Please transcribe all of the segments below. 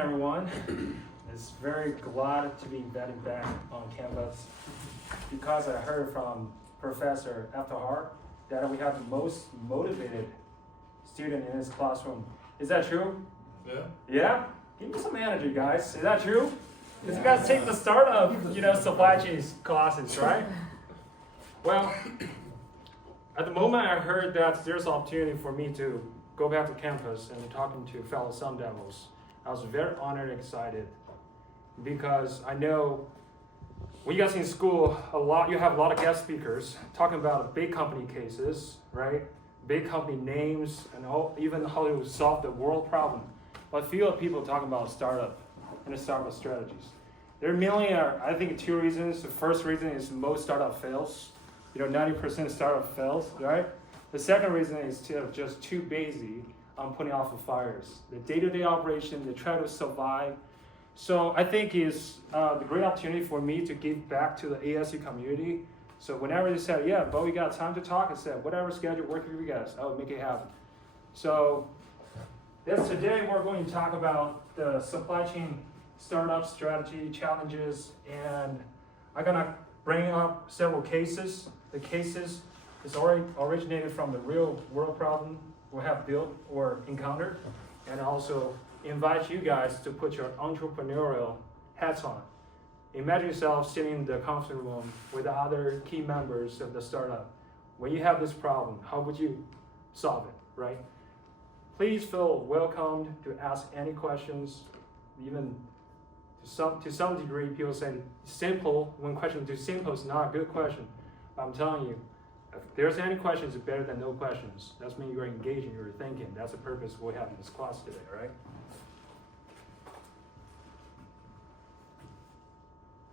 everyone. It's very glad to be invited back on campus because I heard from Professor Aftahar that we have the most motivated student in his classroom. Is that true? Yeah. Yeah? Give me some energy, guys. Is that true? Because you guys take the start of, supply chain classes, right? Well, at the moment I heard that there's an opportunity for me to go back to campus and talking to fellow Sun Devils. I was very honored and excited because I know when you guys in school, you have a lot of guest speakers talking about big company cases, right? Big company names and even how to solve the world problem. But few people talking about startup and the startup strategies. There mainly are, I think, two reasons. The first reason is most startup fails. 90% of startup fails, right? The second reason is just too busy on putting off the fires. The day-to-day operation, they try to survive. So I think it's the great opportunity for me to give back to the ASU community. So whenever they said, yeah, but we got time to talk, I said, whatever schedule works for you guys, I will make it happen. So today we're going to talk about the supply chain startup strategy challenges, and I'm gonna bring up several cases. The cases is already originated from the real world problem we have built or encountered, and also invite you guys to put your entrepreneurial hats on. Imagine yourself sitting in the conference room with the other key members of the startup. When you have this problem, how would you solve it, right? Please feel welcomed to ask any questions. Even to some degree, people say simple, one question too simple is not a good question. I'm telling you, if there's any questions, it's better than no questions. That's mean you're engaging, you're thinking. That's the purpose we have in this class today, right?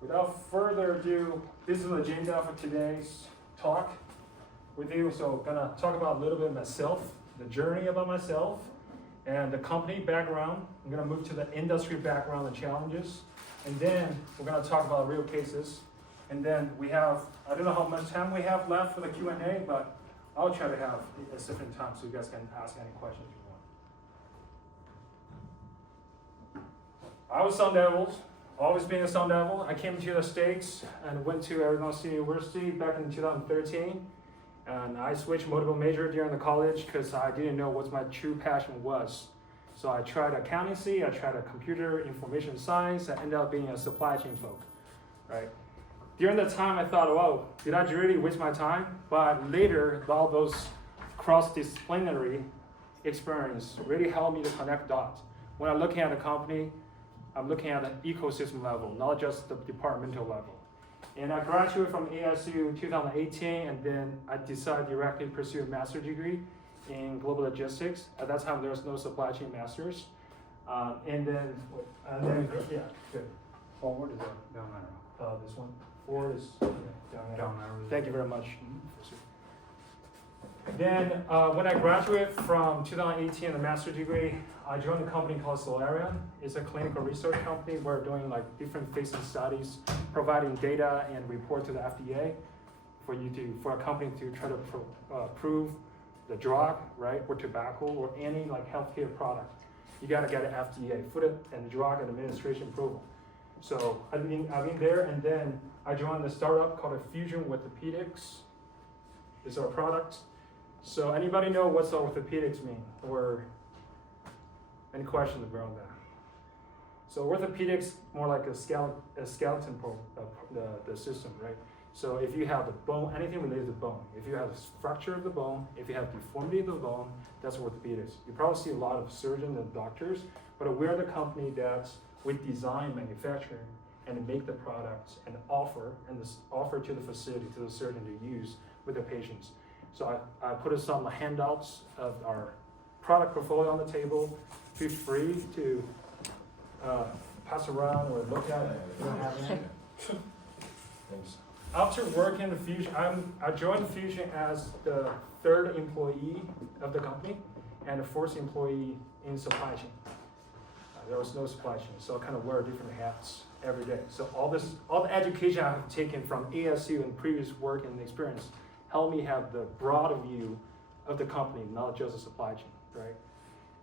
Without further ado, this is the agenda for today's talk with you. So I'm gonna talk about a little bit of myself, the journey about myself, and the company background. I'm gonna move to the industry background and challenges. And then we're gonna talk about real cases. And then we have, I don't know how much time we have left for the Q&A, but I'll try to have a different time so you guys can ask any questions you want. I was Sun Devils, always being a Sun Devil. I came to the States and went to Arizona State University back in 2013. And I switched multiple major during the college because I didn't know what my true passion was. So I tried accountancy, I tried a computer information science, I ended up being a supply chain folk, right? During that time, I thought, wow, did I really waste my time? But later, all those cross-disciplinary experience really helped me to connect dots. When I'm looking at a company, I'm looking at the ecosystem level, not just the departmental level. And I graduated from ASU in 2018, and then I decided directly to pursue a master's degree in global logistics. At that time, there was no supply chain masters. Yeah, good. Forward is down arrow. This one. Forward is down arrow. Thank you very much. Then, when I graduated from 2018, the master's degree, I joined a company called Solarian. It's a clinical research company. We're doing different phase studies, providing data and report to the FDA for a company to try to prove the drug, right, or tobacco, or any healthcare product. You gotta get an FDA, Food and Drug Administration approval. So I've been there, and then I joined the startup called Fusion Orthopedics. This is our product. So anybody know what's orthopedics mean, or any questions around that? So orthopedics more like a skeleton the system, right? So if you have the bone, anything related to bone, if you have fracture of the bone, if you have deformity of the bone, that's orthopedics. You probably see a lot of surgeons and doctors, but we're the company that we design, manufacture, and make the products and offer to the facility, to the surgeon to use with the patients. So I put some handouts of our product portfolio on the table. Feel free to pass around or look at it if you don't have any. Thanks. After working in the Fusion, I joined the Fusion as the third employee of the company and the fourth employee in supply chain. There was no supply chain, so I kind of wear different hats every day. So all the education I have taken from ASU and previous work and experience helped me have the broad view of the company, not just the supply chain, right?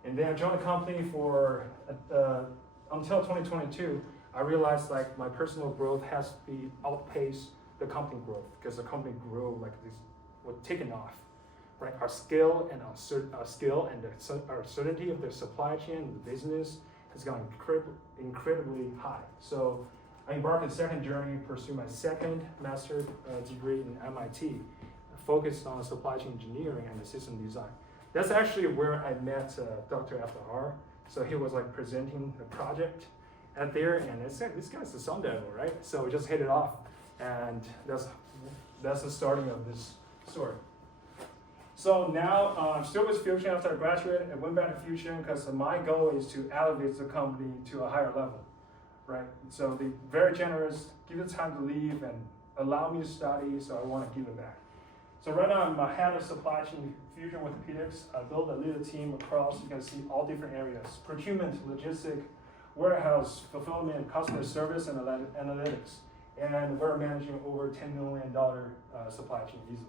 And then I joined the company for until 2022, I realized like my personal growth has to be outpace the company growth because the company grew like this, was taken off, right? Our skill and our certainty of the supply chain and the business has gone incredibly high. So I embarked on a second journey, pursued my second master's degree in MIT, focused on supply chain engineering and the system design. That's actually where I met Dr. After. So he was like presenting the project out there, and I said, this guy's a sound devil, right? So we just hit it off, and that's the starting of this story. So now I'm still with Fusion after I graduated. I went back to Fusion because my goal is to elevate the company to a higher level, right? So they're very generous, give the time to leave and allow me to study, so I want to give it back. So right now I'm a head of supply chain Fusion Orthopedics. I built a little team across, you can see all different areas: procurement, logistics, warehouse, fulfillment, customer service, and analytics. And we're managing over $10 million supply chain easily.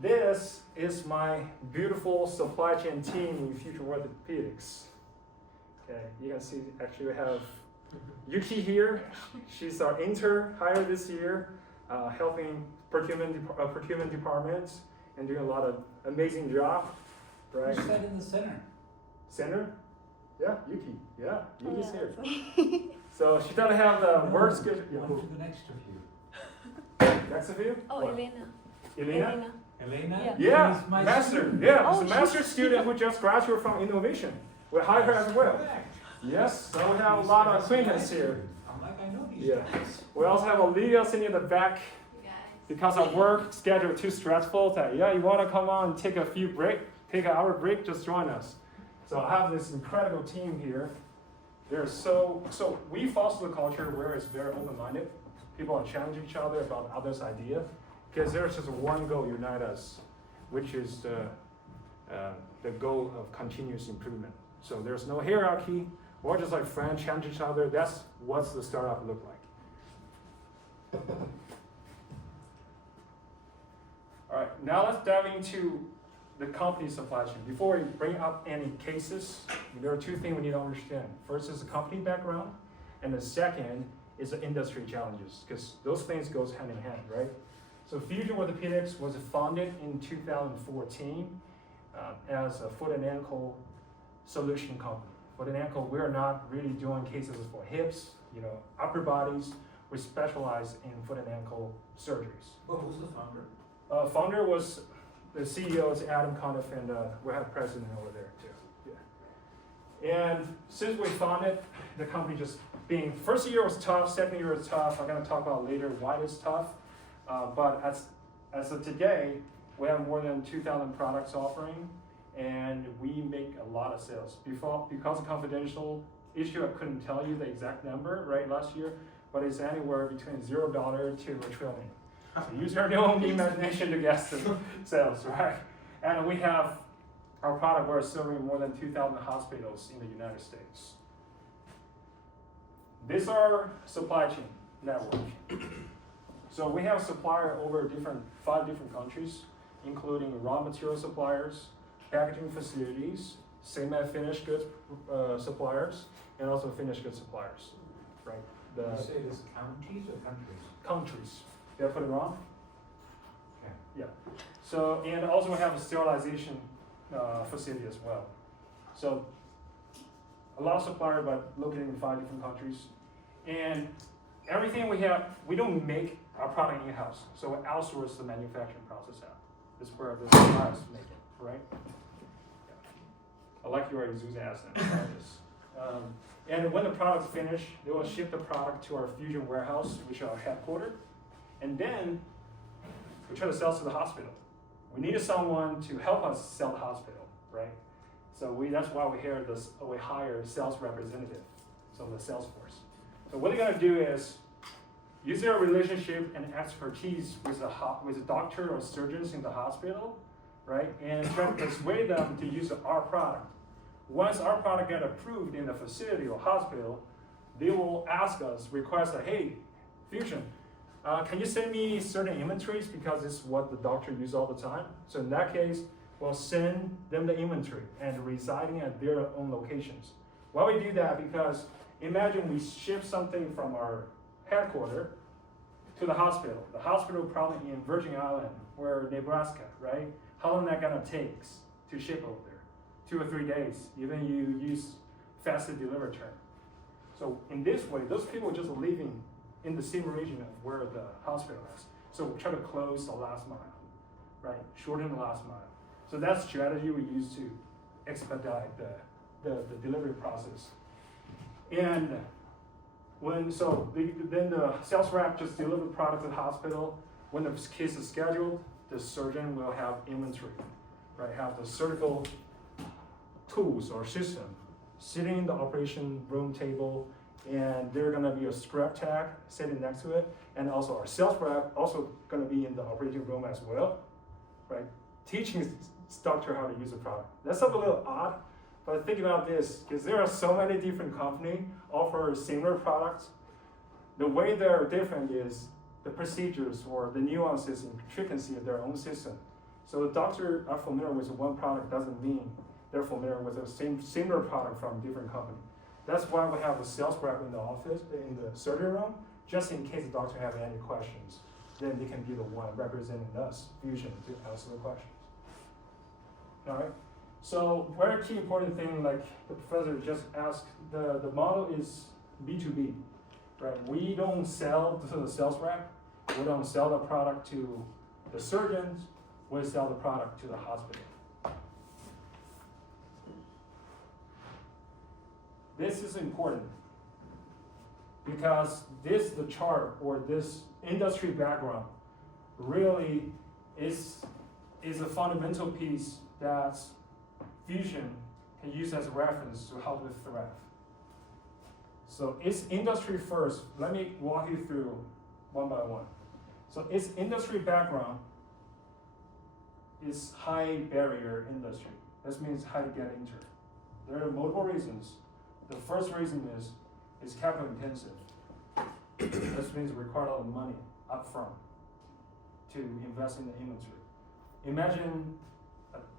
This is my beautiful supply chain team in Fusion Orthopedics. Okay, you can see actually we have Yuki here. She's our intern hired this year, helping procurement departments and doing a lot of amazing job, right? Who's that in the center? Center? Yeah, Yuki. Yeah, Yuki's here. So she doesn't have the work schedule. Yeah. To the next of you. Next of you? Oh, What? Elena. Elena? Elena? Yeah, She's my master. student. Yeah, Oh, it's a master she's- student who just graduated from innovation. We hired her as well. Correct. Yes, so we have a lot of acquaintance here. I'm like, I know these Yeah. guys. We also have Olivia sitting in the back because our work schedule too stressful. That yeah, you want to come on and take a few break, take an hour break, just join us. So I have this incredible team here. They're so we foster the culture where it's very open-minded. People are challenging each other about others' idea, because there's just one goal unite us, which is the goal of continuous improvement. So there's no hierarchy. We're just like friends, challenge each other. That's what's the startup look like. All right, now let's dive into the company supply chain. Before we bring up any cases, there are two things we need to understand. First is the company background, and the second is the industry challenges, because those things goes hand in hand, right? So Fusion Orthopedics was founded in 2014 as a foot and ankle solution company. Foot and ankle, we're not really doing cases for hips, upper bodies. We specialize in foot and ankle surgeries. Well, who's the founder? Founder was the CEO is Adam Conniff, and we have a president over there too. Yeah. And since we founded the company, just being first year was tough, second year was tough. I'm going to talk about later why it's tough. But as of today, we have more than 2,000 products offering, and we make a lot of sales. Because of confidential issue, I couldn't tell you the exact number right last year, but it's anywhere between $0 to $1 trillion. So use your own imagination to guess the sales, right? And we have our product, we're serving more than 2,000 hospitals in the United States. This is our supply chain network. So we have supplier over 5 different countries, including raw material suppliers, packaging facilities, semi-finished goods suppliers, and also finished goods suppliers, right? You say this counties or countries? Countries. Did I put it wrong? Okay. Yeah. So, and also we have a sterilization facility as well. So, a lot of suppliers, but located in 5 different countries. And everything we have, we don't make our product in-house. So we outsource the manufacturing process out. This is where the suppliers make it, right? Yeah. I like your enthusiasm about this. And when the product's finished, they will ship the product to our Fusion warehouse, which is our headquarters. And then we try to sell to the hospital. We needed someone to help us sell the hospital, right? So that's why we hire a sales representative, so the sales force. So what they're gonna do is use their relationship and expertise with a doctor or surgeons in the hospital, right? And try to persuade them to use our product. Once our product get approved in the facility or hospital, they will ask us, request that, hey, Fusion, can you send me certain inventories because it's what the doctor uses all the time? So in that case, we'll send them the inventory and residing at their own locations. Why we do that? Because imagine we ship something from our headquarters to the hospital. The hospital probably in Virgin Island or Nebraska, right? How long that gonna take to ship over there? 2 or 3 days, even you use faster delivery term. So in this way, those people just living in the same region of where the hospital is. So we try to close the last mile, right? Shorten the last mile. So that's strategy we use to expedite the delivery process. And then the sales rep just deliver the product to the hospital. When the case is scheduled, the surgeon will have inventory, right? Have the surgical tools or system sitting in the operation room table, and there's gonna be a scrap tag sitting next to it, and also our sales rep also gonna be in the operating room as well, right? Teaching doctor how to use the product. That sounds a little odd, but think about this, because there are so many different companies offer similar products. The way they're different is the procedures or the nuances and intricacy of their own system. So the doctor are familiar with one product doesn't mean they're familiar with the similar product from different company. That's why we have a sales rep in the office, in the surgery room, just in case the doctor have any questions. Then they can be the one representing us, Fusion, to answer the questions. All right. So very key important thing, like the professor just asked, the model is B2B, right? We don't sell to the sales rep. We don't sell the product to the surgeons. We sell the product to the hospital. This is important because the chart or this industry background really is a fundamental piece that Fusion can use as a reference to help with thrive. So it's industry first. Let me walk you through one by one. So its industry background is high barrier industry. This means high to get into. There are multiple reasons. The first reason is it's capital intensive. This means it requires a lot of money upfront to invest in the inventory. Imagine,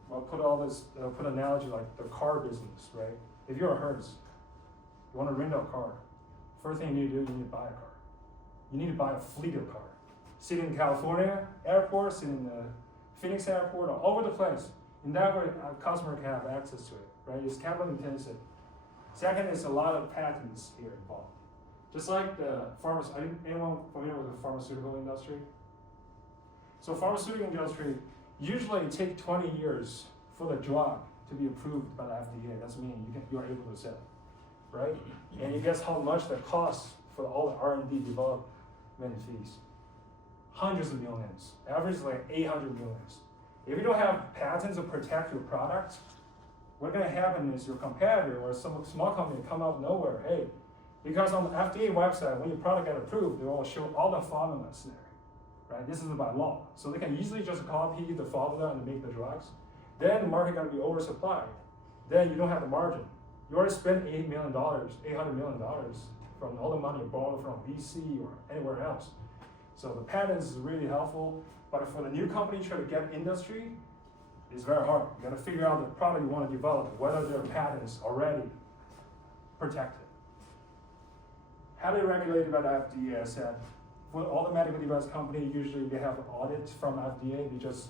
put an analogy like the car business, right? If you're a Hertz, you want to rent a car. First thing you need to do, you need to buy a car. You need to buy a fleet of cars. Sitting in California airport, sitting in the Phoenix airport, all over the place. In that way, a customer can have access to it, right? It's capital intensive. Second is a lot of patents here involved. Just like the anyone familiar with the pharmaceutical industry? So pharmaceutical industry, usually it takes 20 years for the drug to be approved by the FDA. That's meaning you are able to sell, right? And you guess how much that costs for all the R&D development fees? Hundreds of millions, average like 800 millions. If you don't have patents to protect your product, what's gonna happen is your competitor or some small company come out of nowhere, hey, because on the FDA website, when your product get approved, they will show all the formulas there, right? This is by law. So they can easily just copy the formula and make the drugs. Then the market gonna be oversupplied. Then you don't have the margin. You already spent $800 million from all the money borrowed from VC or anywhere else. So the patents is really helpful, but for the new company trying to get industry, it's very hard. You gotta figure out the product you wanna develop, whether their patents already protected. Highly regulated by the FDA, I said. For all the medical device company, usually they have an audit from FDA. They just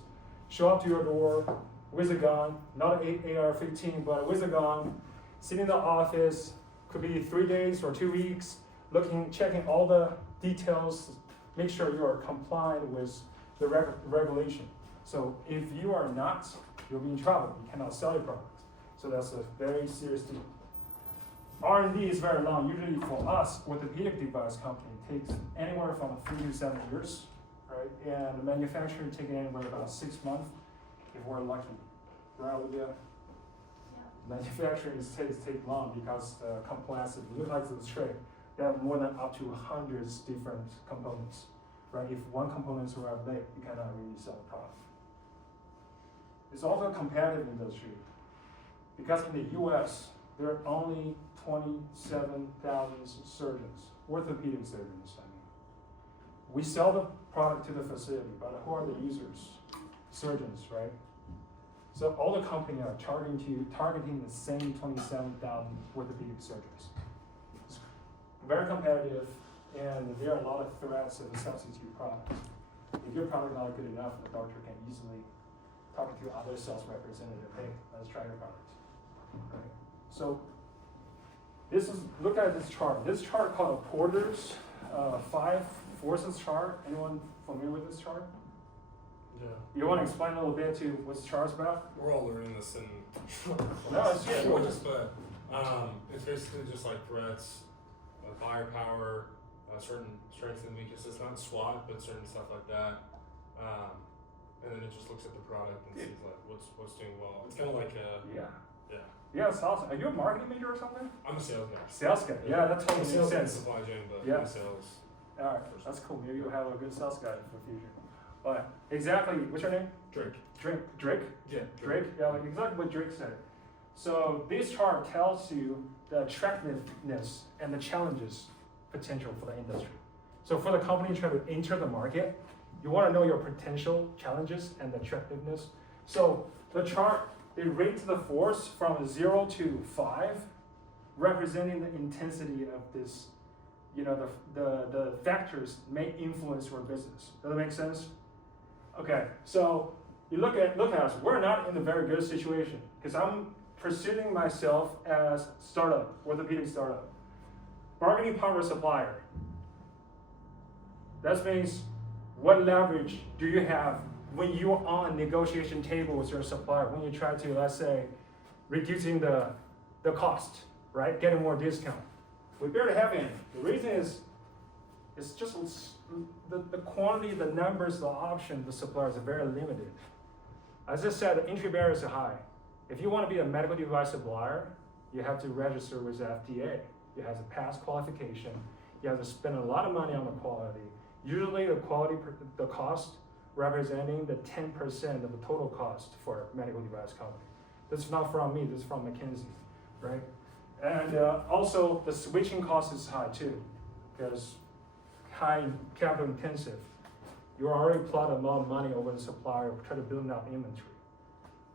show up to your door with a gun, not an AR-15, but with a gun, sit in the office, could be 3 days or 2 weeks, checking all the details, make sure you are compliant with the regulation. So if you are not, you'll be in trouble. You cannot sell your product. So that's a very serious deal. R&D is very long. Usually for us, orthopedic device company, it takes anywhere from 3 to 7 years, right? And the manufacturing takes anywhere about 6 months, if we're lucky. Right, Olivia? Yeah. Manufacturing takes long because the complexity. Look like the tray. They have more than up to 100 different components, right? If one component is arrived late, you cannot really sell the product. It's also a competitive industry because in the US, there are only 27,000 surgeons, orthopedic surgeons, I mean. We sell the product to the facility, but who are the users? Surgeons, right? So all the companies are targeting the same 27,000 orthopedic surgeries. It's very competitive, and there are a lot of threats of the substitute products. If your product not good enough, the doctor can easily talk to other sales representative. Hey, let's try your product. Right? So look at this chart. This chart called a Porter's 5 forces chart. Anyone familiar with this chart? Yeah. You want to explain a little bit to what this chart's about? We're all learning this in No, it's yeah, short. but it's basically just like threats, firepower, certain strengths and weaknesses, not SWOT, but certain stuff like that. And then it just looks at the product and sees like what's doing well. It's kind of like Yeah, it's awesome. Are you a marketing major or something? I'm a sales guy. Sales guy. Yeah, that I'm totally a makes sales and sense. supply chain, but Yeah. I'm sales. All right, that's cool. Maybe you'll have a good sales guy for the future. But exactly, what's your name? Drake. Drake? Yeah. Drake? Yeah, like exactly what Drake said. So this chart tells you the attractiveness and the challenges potential for the industry. So for the company trying to enter the market, you want to know your potential challenges and the attractiveness. So the chart, they rate the force from 0 to 5, representing the intensity of this, the factors may influence your business. Does that make sense? Okay, so you look at us, we're not in a very good situation because I'm perceiving myself as startup, orthopedic startup. Bargaining power supplier. That means what leverage do you have when you're on a negotiation table with your supplier, when you try to, let's say, reducing the cost, right? Getting more discount. We barely have any. The reason is, it's just the quantity, the numbers, the options, the suppliers are very limited. As I said, the entry barriers are high. If you want to be a medical device supplier, you have to register with the FDA. You have to pass qualification. You have to spend a lot of money on the quality. Usually the cost representing the 10% of the total cost for a medical device company. This is not from me, this is from McKinsey, right? And also the switching cost is high too, because high capital intensive. You already plot a lot of money over the supplier, try to build up inventory,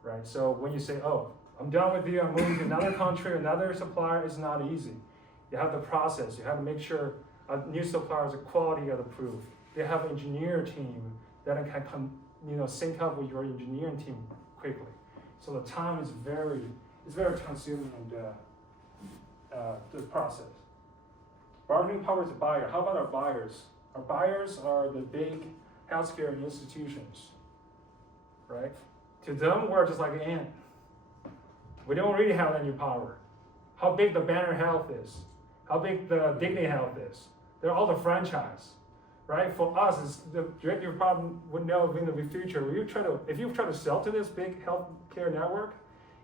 right? So when you say, oh, I'm done with you, I'm moving to another country, another supplier, it's not easy. You have the process, you have to make sure a new supplier's quality is approved. They have an engineer team that can sync up with your engineering team quickly. So the time is very consuming and the process. Bargaining power is a buyer. How about our buyers? Our buyers are the big healthcare institutions, right? To them, we're just like an ant. We don't really have any power. How big the Banner Health is, how big the Dignity Health is. They're all the franchise, right? For us, you probably would know in the future, if you try to sell to this big healthcare network,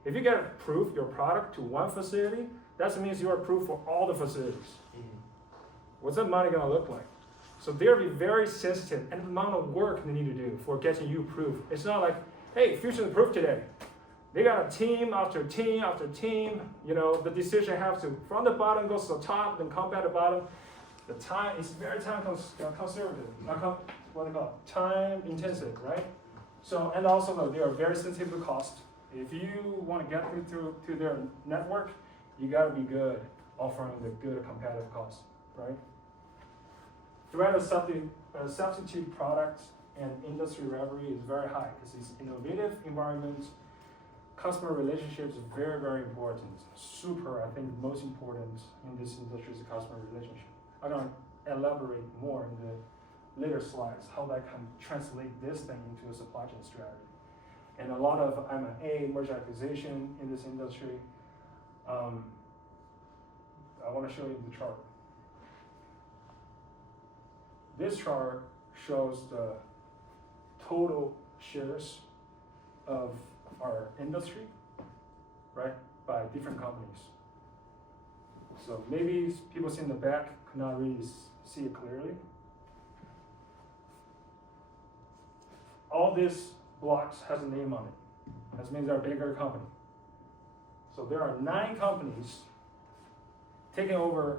if you get approved your product to one facility, that means you're approved for all the facilities. Mm-hmm. What's that money gonna look like? So they'll be very sensitive and the amount of work they need to do for getting you approved. It's not like, hey, Fusion's approved today. They got a team after team after team. The decision has to, from the bottom goes to the top, then come back to the bottom. The time is very time conservative. What they call it? Time intensive, right? So, and also they are very sensitive to cost. If you want to get through to their network, you gotta be good offering the good competitive cost, right? Threat of substitute products and industry rivalry is very high because it's innovative environments. Customer relationships are very, very important. Super, I think, most important in this industry is the customer relationship. I'm gonna elaborate more in the later slides how that can translate this thing into a supply chain strategy. And a lot of M&A, merger acquisition in this industry. I want to show you the chart. This chart shows the total shares of our industry, right, by different companies. So maybe people see in the back could not really see it clearly. All these blocks has a name on it. That means they're a bigger company. So there are 9 companies taking over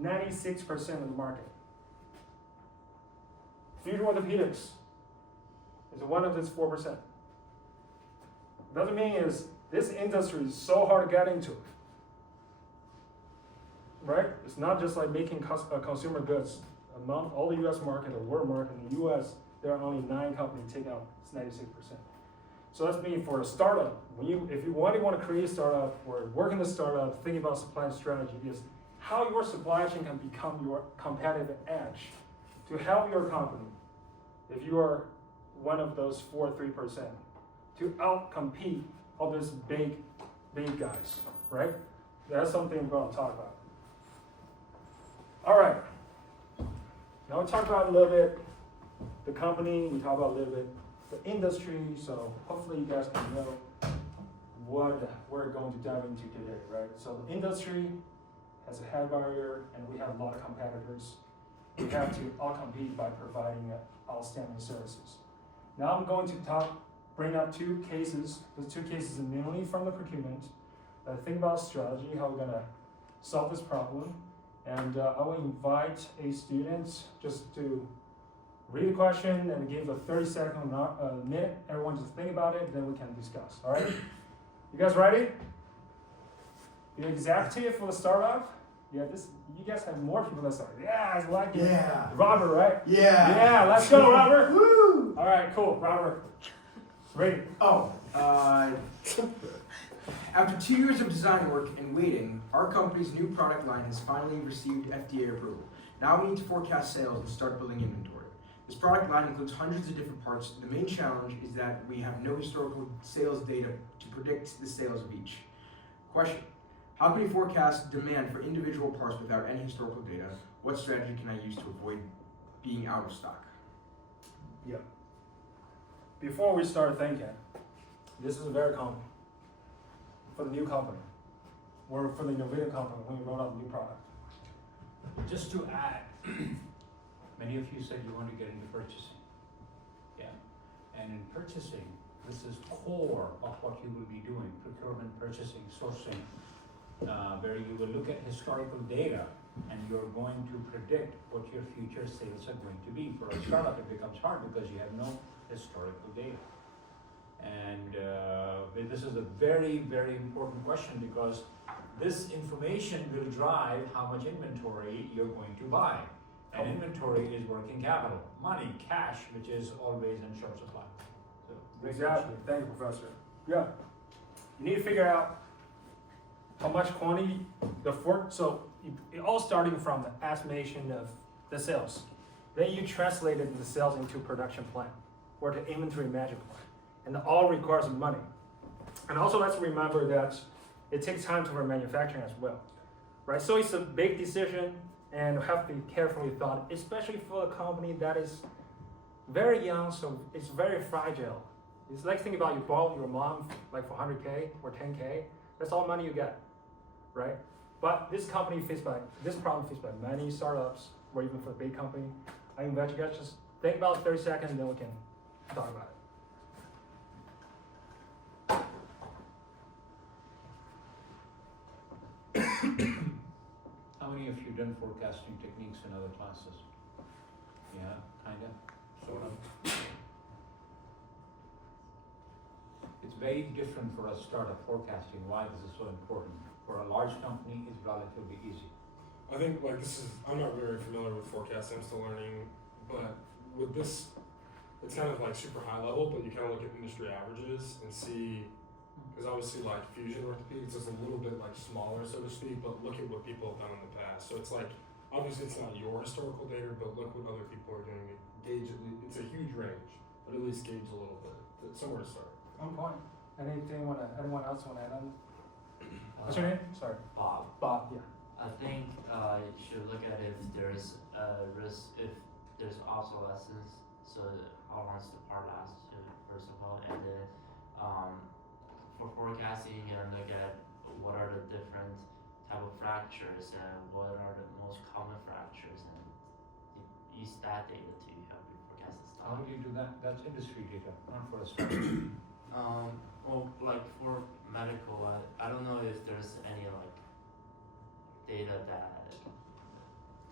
96% of the market. Fusion Orthopedics is one of these 4%. Doesn't mean is this industry is so hard to get into. Right? It's not just like making consumer goods. Among all the US market or world market in the US, there are only 9 companies taking out 96%. So that's mean for a startup, if you want to create a startup or work in a startup, thinking about supply strategy is how your supply chain can become your competitive edge to help your company, if you are one of those 3%, to outcompete all these big guys, right? That's something we're going to talk about. All right. Now we talk about a little bit the company, we talk about a little bit the industry, so hopefully you guys can know what we're going to dive into today, right? So the industry has a head barrier and we have a lot of competitors. We have to outcompete by providing outstanding services. Now I'm going to bring up 2 cases. The 2 cases are mainly from the procurement. Think about strategy, how we're gonna solve this problem. And I will invite a student just to read the question and give a 30-second minute. Everyone just think about it, then we can discuss. All right? You guys ready? The executive for the startup? Yeah, you guys have more people that start. Yeah, I like it. Yeah. Robert, right? Yeah. Yeah, let's go, Robert. Woo! All right, cool. Robert, ready? Oh, after 2 years of design work and waiting, our company's new product line has finally received FDA approval. Now we need to forecast sales and start building inventory. This product line includes hundreds of different parts. The main challenge is that we have no historical sales data to predict the sales of each. Question: how can we forecast demand for individual parts without any historical data? What strategy can I use to avoid being out of stock? Yeah. Before we start thinking, this is very common for the new company, or for the innovative company when you roll out a new product. Just to add, many of you said you want to get into purchasing. Yeah. And in purchasing, this is core of what you will be doing, procurement, purchasing, sourcing, where you will look at historical data and you're going to predict what your future sales are going to be. For a startup, it becomes hard because you have no historical data. And this is a very, very important question because this information will drive how much inventory you're going to buy. And inventory is working capital, money, cash, which is always in short supply. So, Exactly. Thank you, Professor. Yeah. You need to figure out how much quantity so it all starting from the estimation of the sales. Then you translated the sales into production plan or the inventory management plan. And it all requires money. And also let's remember that it takes time for manufacturing as well, right? So it's a big decision and have to be carefully thought, especially for a company that is very young, so it's very fragile. It's like thinking about you borrow your mom like for 100K or 10K, that's all money you get, right? But this problem faced by many startups or even for a big company. I invite you guys just think about 30 seconds and then we can talk about it. how many of you done forecasting techniques in other classes? Yeah, kinda, sort of. It's very different for a startup forecasting. Why this is so important? For a large company, it's relatively easy. I think I'm not very familiar with forecasting, I'm still learning, but with this, it's kind of like super high level, but you kind of look at industry averages and see, because obviously like fusion orthopedics is a little bit like smaller, so to speak, but look at what people have done in the past. So it's like, obviously it's not your historical data, but look what other people are doing, gauge it, it's a huge range, but at least gauge a little bit, somewhere to start. On point. Anyone else want to add on? What's your name? Sorry. Bob. Bob, yeah. I think you should look at if there's a risk, if there's obsolescence, so how long does the part last, first of all, and then for forecasting, you can look at what are the different type of fractures and what are the most common fractures, and use that data to help you forecast the How stock. do you do that? That's industry data, not for a startup. Well, like for medical, I don't know if there's any like data that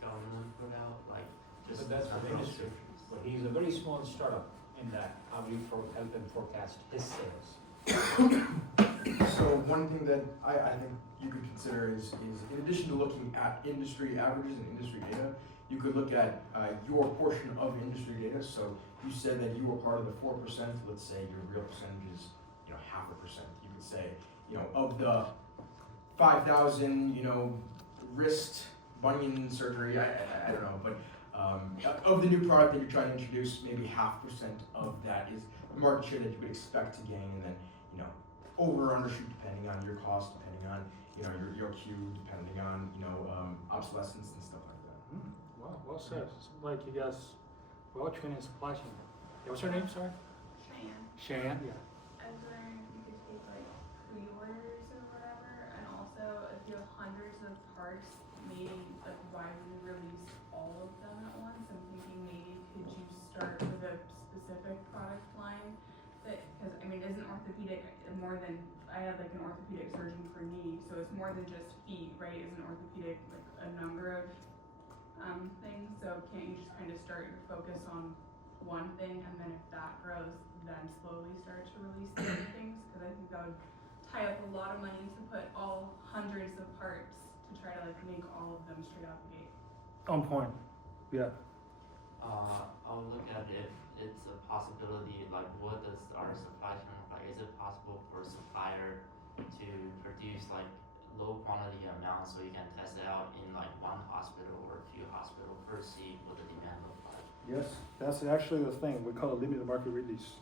government put out, like just But that's for the number of industry. surgeries. But he's a very small startup in that. How do you help him forecast his sales? So one thing that I think you could consider is in addition to looking at industry averages and industry data, you could look at your portion of industry data. So you said that you were part of the 4%. Let's say your real percentage is 0.5%. You could say of the 5,000 wrist bunion surgery. I don't know, but of the new product that you're trying to introduce, maybe 0.5% of that is the market share that you would expect to gain, and then over or undershoot depending on your cost, depending on your queue, depending on obsolescence and stuff like that. Wow, well said. It's like you guys well trained in supply chain. Yeah, what's your name, sorry? Cheyenne. Cheyenne. Yeah. I was wondering if you could take like pre-orders or whatever, and also if you have hundreds of parts, maybe like why would you release all of them at once? I'm thinking maybe could you start with a specific product line that, because I mean, isn't orthopedic more than, I had like an orthopedic surgeon for knee, so it's more than just feet, right? Isn't orthopedic like a number of things? So can't you just kind of start your focus on one thing, and then if that grows, then slowly start to release the other things? Because I think that would tie up a lot of money to put all hundreds of parts to try to like make all of them straight out the gate. On point. Yeah. I'll look at if it's a possibility, like what does our supply chain look like? Is it possible for a supplier to produce like low quantity amounts so you can test it out in like one hospital or a few hospitals first, see what the demand looks like? Yes, that's actually the thing. We call it limited market release.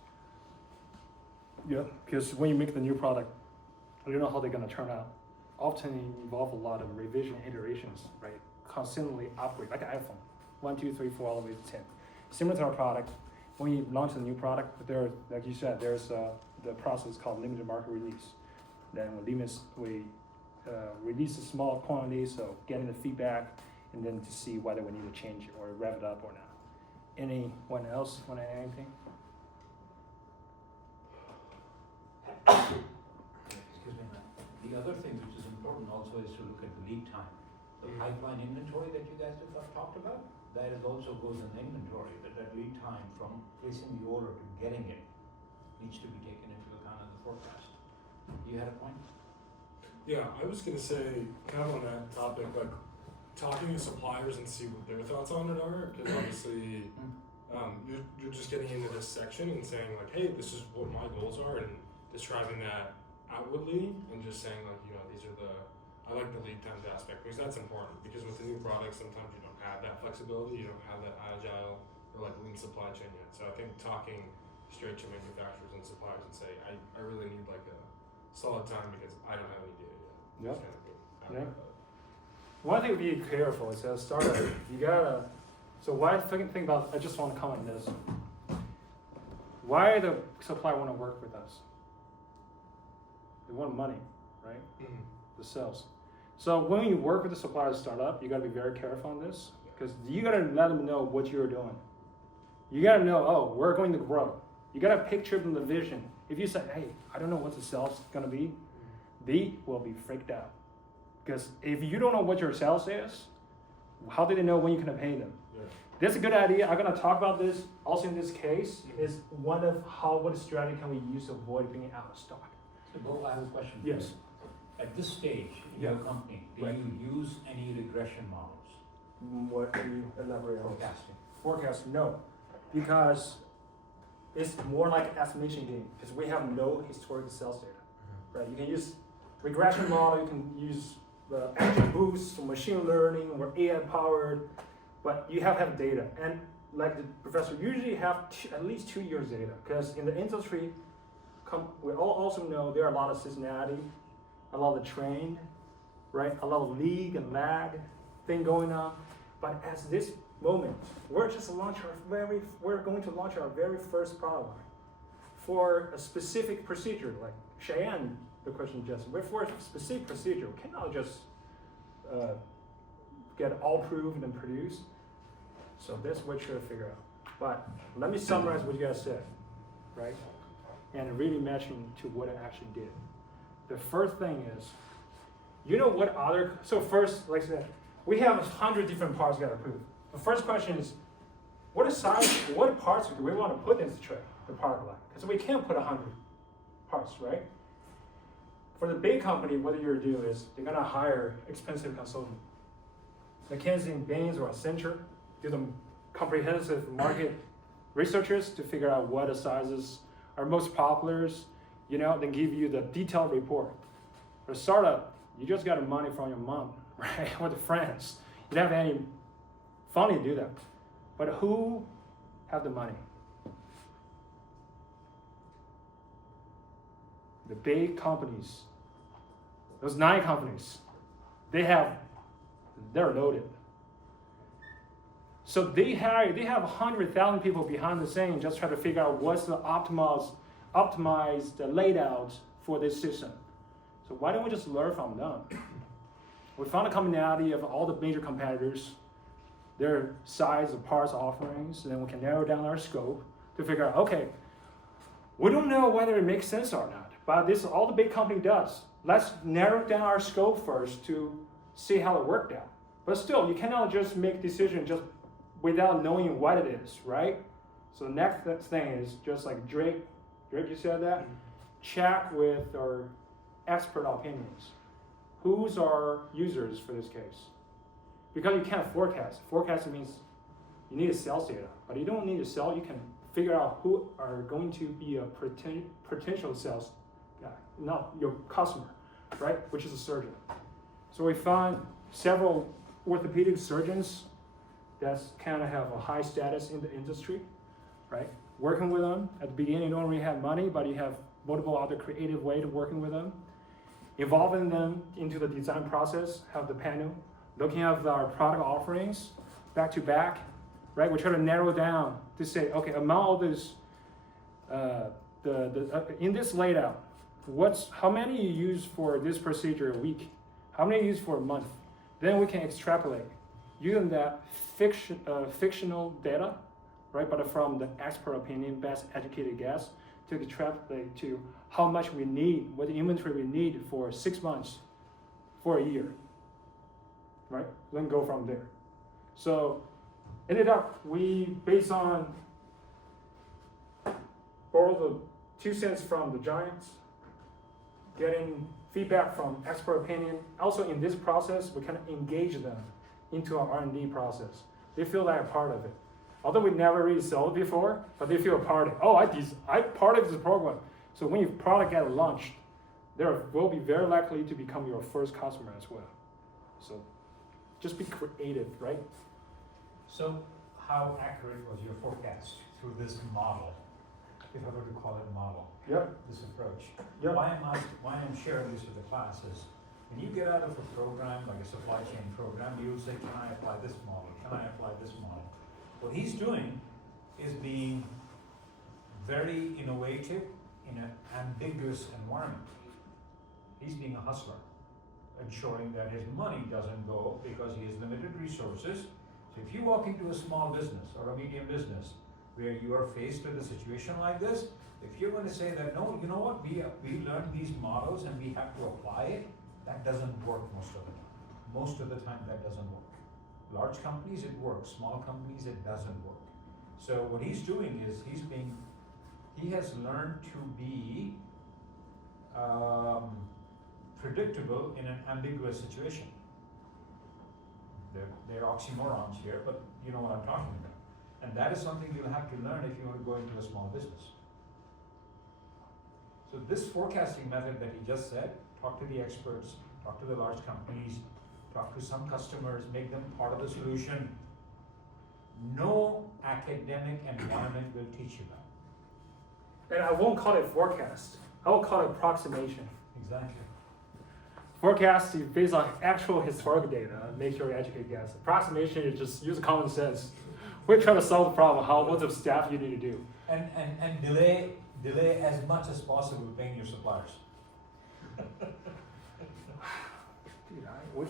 Yeah, because when you make the new product, you don't know how they're going to turn out. Often it involves a lot of revision iterations, right? Constantly upgrade, like an iPhone, 1, 2, 3, 4, all the way to 10. Similar to our product, when you launch a new product, there, like you said, there's the process called limited market release. Then we release a small quantity, so getting the feedback, and then to see whether we need to change it or rev it up or not. Anyone else want to add anything? Excuse me, ma'am. The other thing which is important also is to look at the lead time. The pipeline inventory that you guys have talked about, that is also goes in inventory, that lead time from placing the order to getting it needs to be taken into account in the forecast. You had a point? Yeah, I was gonna say, kind of on that topic, like talking to suppliers and see what their thoughts on it are, because obviously you're just getting into this section and saying like, hey, this is what my goals are, and describing that outwardly, and just saying like, these are I like the lead times aspect, because that's important, because with the new product, sometimes you don't have that flexibility, you don't have that agile or like lean supply chain yet. So I think talking straight to manufacturers and suppliers and say, I really need like a solid time because I don't have any data yet. Yep. Kind of Yeah. One thing to be careful is as a startup, you gotta, so why think about, I just want to comment on this. Why the supplier want to work with us? They want money, right? Mm-hmm. The sales. So when you work with the supplier as a startup, you gotta be very careful on this, because you gotta let them know what you're doing. You gotta know, oh, we're going to grow. You gotta picture them the vision. If you say, hey, I don't know what the sales gonna be, they will be freaked out. Because if you don't know what your sales is, how do they know when you're gonna pay them? Yeah. That's a good idea. I'm gonna talk about this. Also in this case, is one of what strategy can we use to avoid being out of stock? So Bo, I have a question. Yes. At this stage in your company, do Right. you use any regression models? What can you elaborate on? Forecasting. Forecast, no, because it's more like estimation game, because we have no historical sales data, right? You can use regression model, you can use the XGBoost, machine learning, or AI powered, but you have to have data. And like the professor, usually have at least 2 years data, because in the industry, we all also know there are a lot of seasonality, a lot of trend, right? A lot of league and lag thing going on. But at this moment, we're going to launch our very first product line for a specific procedure, like Cheyenne, the question just, for a specific procedure, we cannot just get all proved and produced. So that's what we're trying to figure out. But let me summarize what you guys said, right? And really matching to what I actually did. The first thing is, so first, like I said, we have 100 different parts got approved. The first question is, what parts do we want to put into the product line? Because we can't put 100 parts, right? For the big company, what you're do is they're gonna hire expensive consultant. McKinsey, Bain, or Accenture do the comprehensive market researchers to figure out what the sizes are most popular, you know, then give you the detailed report. For a startup, you just got the money from your mom, right, or the friends. You don't have any funding to do that. But who have the money? The big companies, those 9 companies, they're loaded. So they have 100,000 people behind the scene just trying to figure out what's the optimized layout for this system. So why don't we just learn from them? We found a commonality of all the major competitors, their size of parts offerings, and then we can narrow down our scope to figure out, okay, we don't know whether it makes sense or not, but this is all the big company does. Let's narrow down our scope first to see how it worked out. But still, you cannot just make decisions just without knowing what it is, right? So the next thing is just like Drake, you said that? Check with our expert opinions. Who's our users for this case? Because you can't forecast. Forecast means you need a sales data, but you don't need to sell. You can figure out who are going to be a potential sales guy, not your customer, right? Which is a surgeon. So we found several orthopedic surgeons that kind of have a high status in the industry, right? Working with them at the beginning, you don't really have money, but you have multiple other creative ways of working with them. Involving them into the design process, have the panel, looking at our product offerings back to back, right? We try to narrow down to say, okay, among all this, in this layout, how many you use for this procedure a week? How many you use for a month? Then we can extrapolate using that fictional data, right? But from the expert opinion, best educated guess, to extrapolate to how much we need, what the inventory we need for 6 months, for a year, right? Then go from there. So ended up, we, based on, borrow the 2 cents from the giants, getting feedback from expert opinion. Also in this process, we kind of engage them into our R&D process. They feel like a part of it. Although we never really sold it before, but they feel a part of it. Oh, I part of this program. So when your product gets launched, they will be very likely to become your first customer as well. So just be creative, right? So how accurate was your forecast through this model, if I were to call it model? Yep. This approach. Yep. Why I'm sharing this with the class is, when you get out of a program, like a supply chain program, you'll say, can I apply this model? Can I apply this model? What he's doing is being very innovative in an ambiguous environment. He's being a hustler, ensuring that his money doesn't go because he has limited resources. So if you walk into a small business or a medium business where you are faced with a situation like this, if you're going to say that, no, you know what, we learned these models and we have to apply it, that doesn't work most of the time. Most of the time that doesn't work. Large companies, it works. Small companies, it doesn't work. So what he's doing is he has learned to be predictable in an ambiguous situation. They're oxymorons here, but you know what I'm talking about. And that is something you'll have to learn if you want to go into a small business. So this forecasting method that he just said, talk to the experts, talk to the large companies, talk to some customers, make them part of the solution. No academic environment will teach you that. And I won't call it forecast. I will call it approximation. Exactly. Forecast is based on actual historic data. Make sure you educate guys. Approximation is just use common sense. We're trying to solve the problem. What the staff you need to do. And delay as much as possible paying your suppliers. Dude,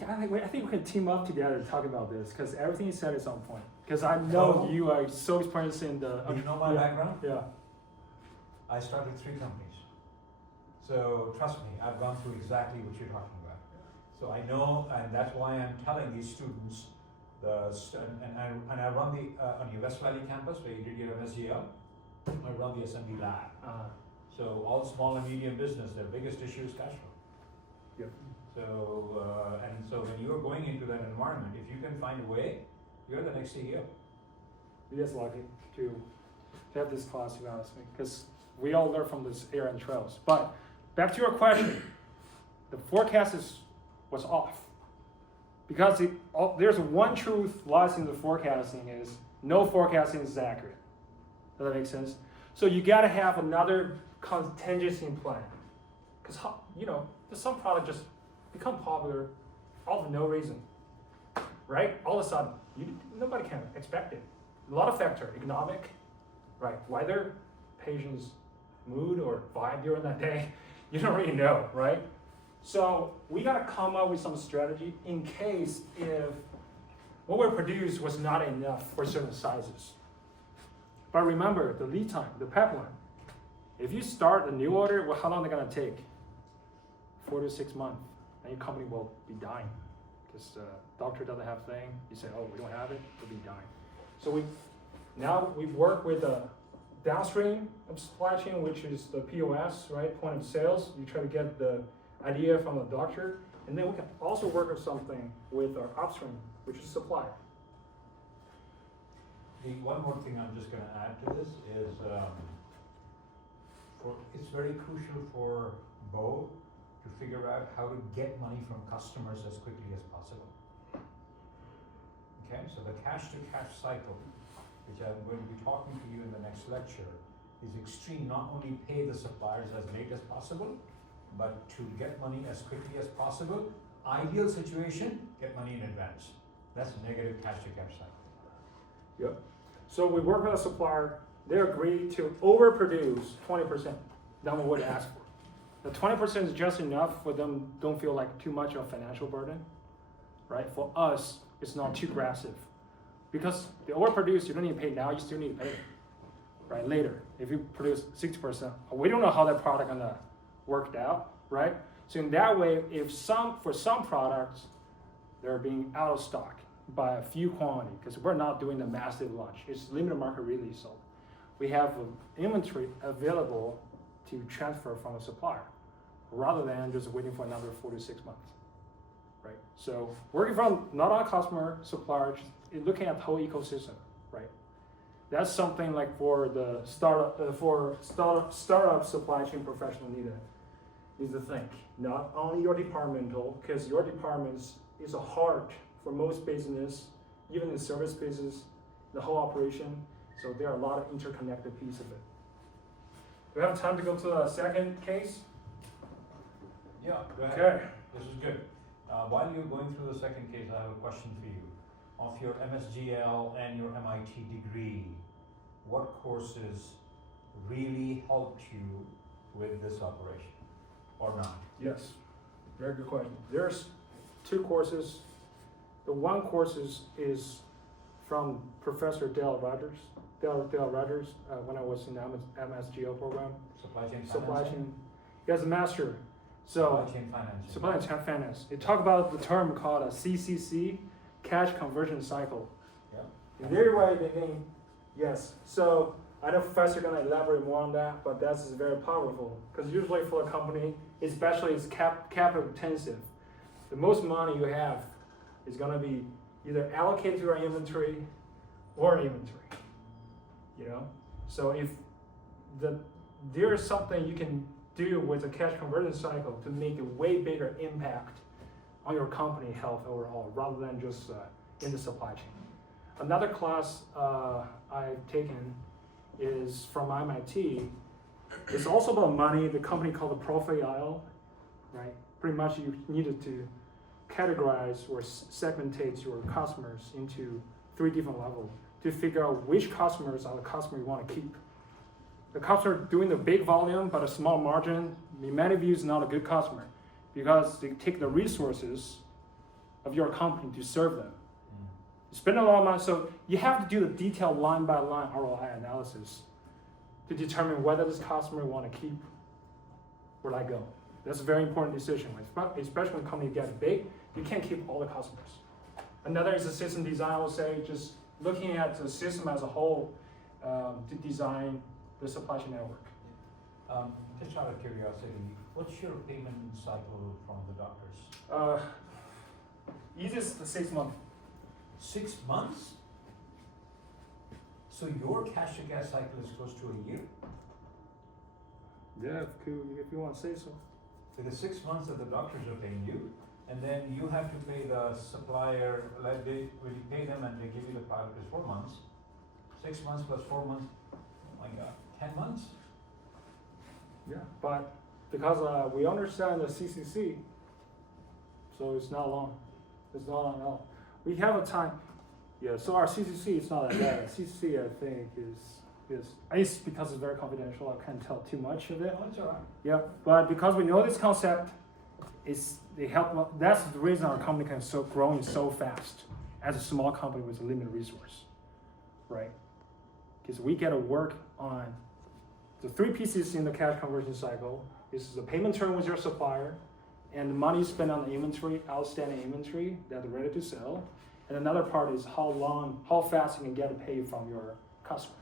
I think we can team up together to talk about this because everything you said is on point. Because I know you are so experienced in the. You know my background? Yeah. I started 3 companies. So trust me, I've gone through exactly what you're talking about. So I know, and that's why I'm telling these students, and I run the, on the West Valley campus where you did your MSGL, I run the assembly lab. So all small and medium business, their biggest issue is cash flow. Yep. So, and so when you're going into that environment, if you can find a way, you're the next CEO. We're just lucky to have this class, to be honest with me, because we all learn from this air and trails. But back to your question, the forecast was off. Because there's one truth lies in the forecasting is no forecasting is accurate. Does that make sense? So you gotta have another contingency plan. Because, you know, some product just become popular all for no reason, right? All of a sudden, nobody can expect it. A lot of factor, economic, right? Weather, patient's mood or vibe during that day, you don't really know, right? So we gotta come up with some strategy in case if what we produced was not enough for certain sizes. But remember the lead time, the pipeline. If you start a new order, well, how long is it gonna take? 4 to 6 months, and your company will be dying because the doctor doesn't have thing. You say, oh, we don't have it, we'll be dying. So we work with the downstream of supply chain, which is the POS, right? Point of sales. You try to get the idea from the doctor, and then we can also work with something with our upstream, which is supply. The one more thing I'm just gonna add to this is, it's very crucial for Bo to figure out how to get money from customers as quickly as possible. Okay, so the cash to cash cycle, which I'm going to be talking to you in the next lecture, is extreme. Not only pay the suppliers as late as possible, but to get money as quickly as possible. Ideal situation, get money in advance. That's a negative cash to cash cycle. Yep. So we work with a supplier, they agree to overproduce 20% than what we ask for. The 20% is just enough for them, don't feel like too much of a financial burden, right? For us, it's not too aggressive. Because the overproduce, you don't need to pay now, you still need to pay, right? Later, if you produce 60%, we don't know how that product gonna work out, right? So in that way, for some products, they're being out of stock by a few quantity, because we're not doing the massive launch. It's limited market release, so we have inventory available to transfer from a supplier, rather than just waiting for another 4 to 6 months, right? So working from not on customer, supplier, looking at the whole ecosystem, right? That's something like for the startup supply chain professional need to think. Not only your departmental, because your department is a heart for most business, even in service business, the whole operation. So there are a lot of interconnected pieces of it. Do we have time to go to the second case? Yeah, go ahead. Okay. This is good. While you're going through the second case, I have a question for you. Of your MSGL and your MIT degree, what courses really helped you with this operation, or not? Yes, very good question. There's 2 courses. The one course is from Professor Dale Rogers, when I was in the MSGO program. Supply chain Supply financing? chain. He has a master. So Supply chain financing. supply chain finance. They talk about the term called a CCC, cash conversion cycle. Yeah. In their way, they mean, yes. So I know Professor gonna elaborate more on that, but that's very powerful because usually for a company, especially it's capital intensive, the most money you have is gonna be either allocated to our inventory or inventory. You know, so if there is something you can do with a cash conversion cycle to make a way bigger impact on your company health overall, rather than just in the supply chain. Another class I've taken is from MIT. It's also about money. The company called the Profile, right? Pretty much you needed to categorize or segmentate your customers into 3 different levels to figure out which customers are the customer you want to keep. The customer doing the big volume but a small margin, in many views, not a good customer because they take the resources of your company to serve them. You spend a lot of money, so you have to do the detailed line by line ROI analysis to determine whether this customer want to keep or let go. That's a very important decision, especially when companies get big. You can't keep all the customers. Another is the system design. I would say just looking at the system as a whole to design the supply chain network. Just out of curiosity, what's your payment cycle from the doctors? Easiest the 6 month. 6 months? So your cash to cash cycle is close to a year? Yeah, if you want to say so. So the 6 months that the doctors are paying you, and then you have to pay the supplier, like when you pay them and they give you the product is 4 months. 6 months plus 4 months, oh my god, 10 months? Yeah, but because we understand the CCC, so it's not long. It's not long at all. We have a time. Yeah, so our CCC is not that bad. CCC I think is it's because it's very confidential. I can't tell too much of it. Oh, it's alright. Yeah, but because we know this concept, they help. That's the reason our company can growing so fast as a small company with a limited resource, right? Because we get to work on the 3 pieces in the cash conversion cycle. This is the payment term with your supplier, and the money spent on the inventory, outstanding inventory that they're ready to sell. And another part is how fast you can get a pay from your customer.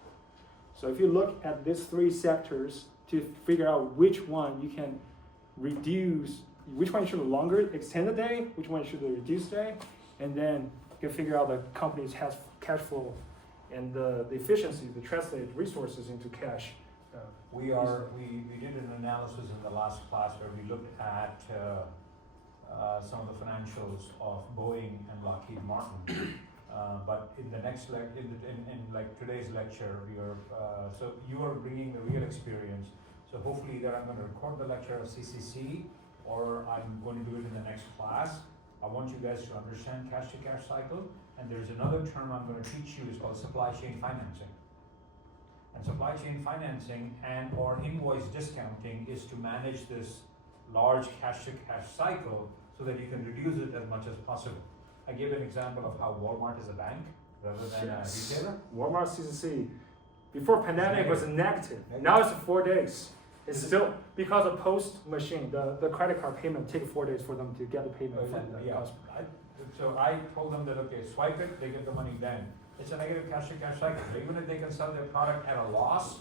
So if you look at these 3 sectors to figure out which one you can reduce, which one should longer extend the day, which one should reduce the day, and then you can figure out the company's cash flow and the efficiency to translate resources into cash. We did an analysis in the last class where we looked at some of the financials of Boeing and Lockheed Martin. But in the next in like today's lecture, so you are bringing the real experience. So hopefully either I'm going to record the lecture of CCC or I'm going to do it in the next class. I want you guys to understand cash to cash cycle. And there's another term I'm going to teach you is called supply chain financing. And supply chain financing and or invoice discounting is to manage this large cash to cash cycle so that you can reduce it as much as possible. I gave an example of how Walmart is a bank rather than a retailer. Walmart CCC, before pandemic was negative. Now it's 4 days. It's still because of post machine, the credit card payment take 4 days for them to get the payment from the customer. So I told them that okay, swipe it, they get the money then. It's a negative cash to cash cycle. Even if they can sell their product at a loss,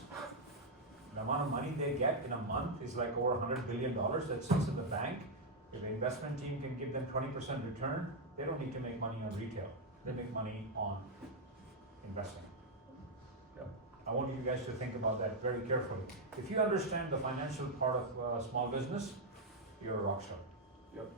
the amount of money they get in a month is like over $100 billion that sits in the bank. If the investment team can give them 20% return, they don't need to make money on retail. They make money on investing. I want you guys to think about that very carefully. If you understand the financial part of small business, you're a rock star. Yep.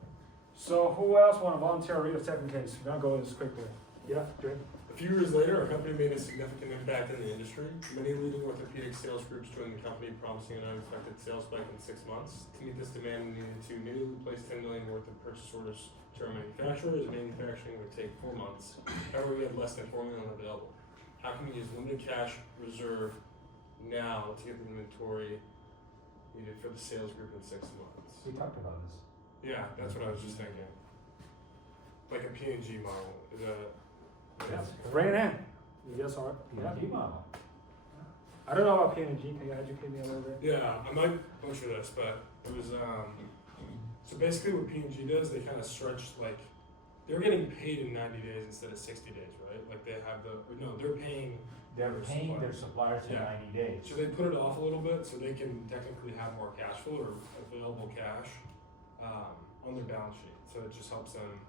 So who else want to volunteer to read a second case? We're gonna go this quickly. Yeah, Dre? A few years later, our company made a significant impact in the industry. Many leading orthopedic sales groups joined the company, promising an unexpected sales spike in 6 months. To meet this demand, we needed to immediately place $10 million worth of purchase orders to our manufacturers. Manufacturing would take 4 months. However, we had less than $4 million available. How can we use limited cash reserve now to get the inventory needed for the sales group in 6 months? We talked about this. Yeah, that's what I was just thinking. Like a P&G model. Bring it in. Yes, all right. Yeah. P&G model. I don't know about P&G. Can you educate me a little bit? Yeah, I might butcher this, but it was so basically what P&G does, they kind of stretch like they're getting paid in 90 days instead of 60 days, right? Like they have they're paying their suppliers in 90 days. So they put it off a little bit so they can technically have more cash flow or available cash on their balance sheet. So it just helps them.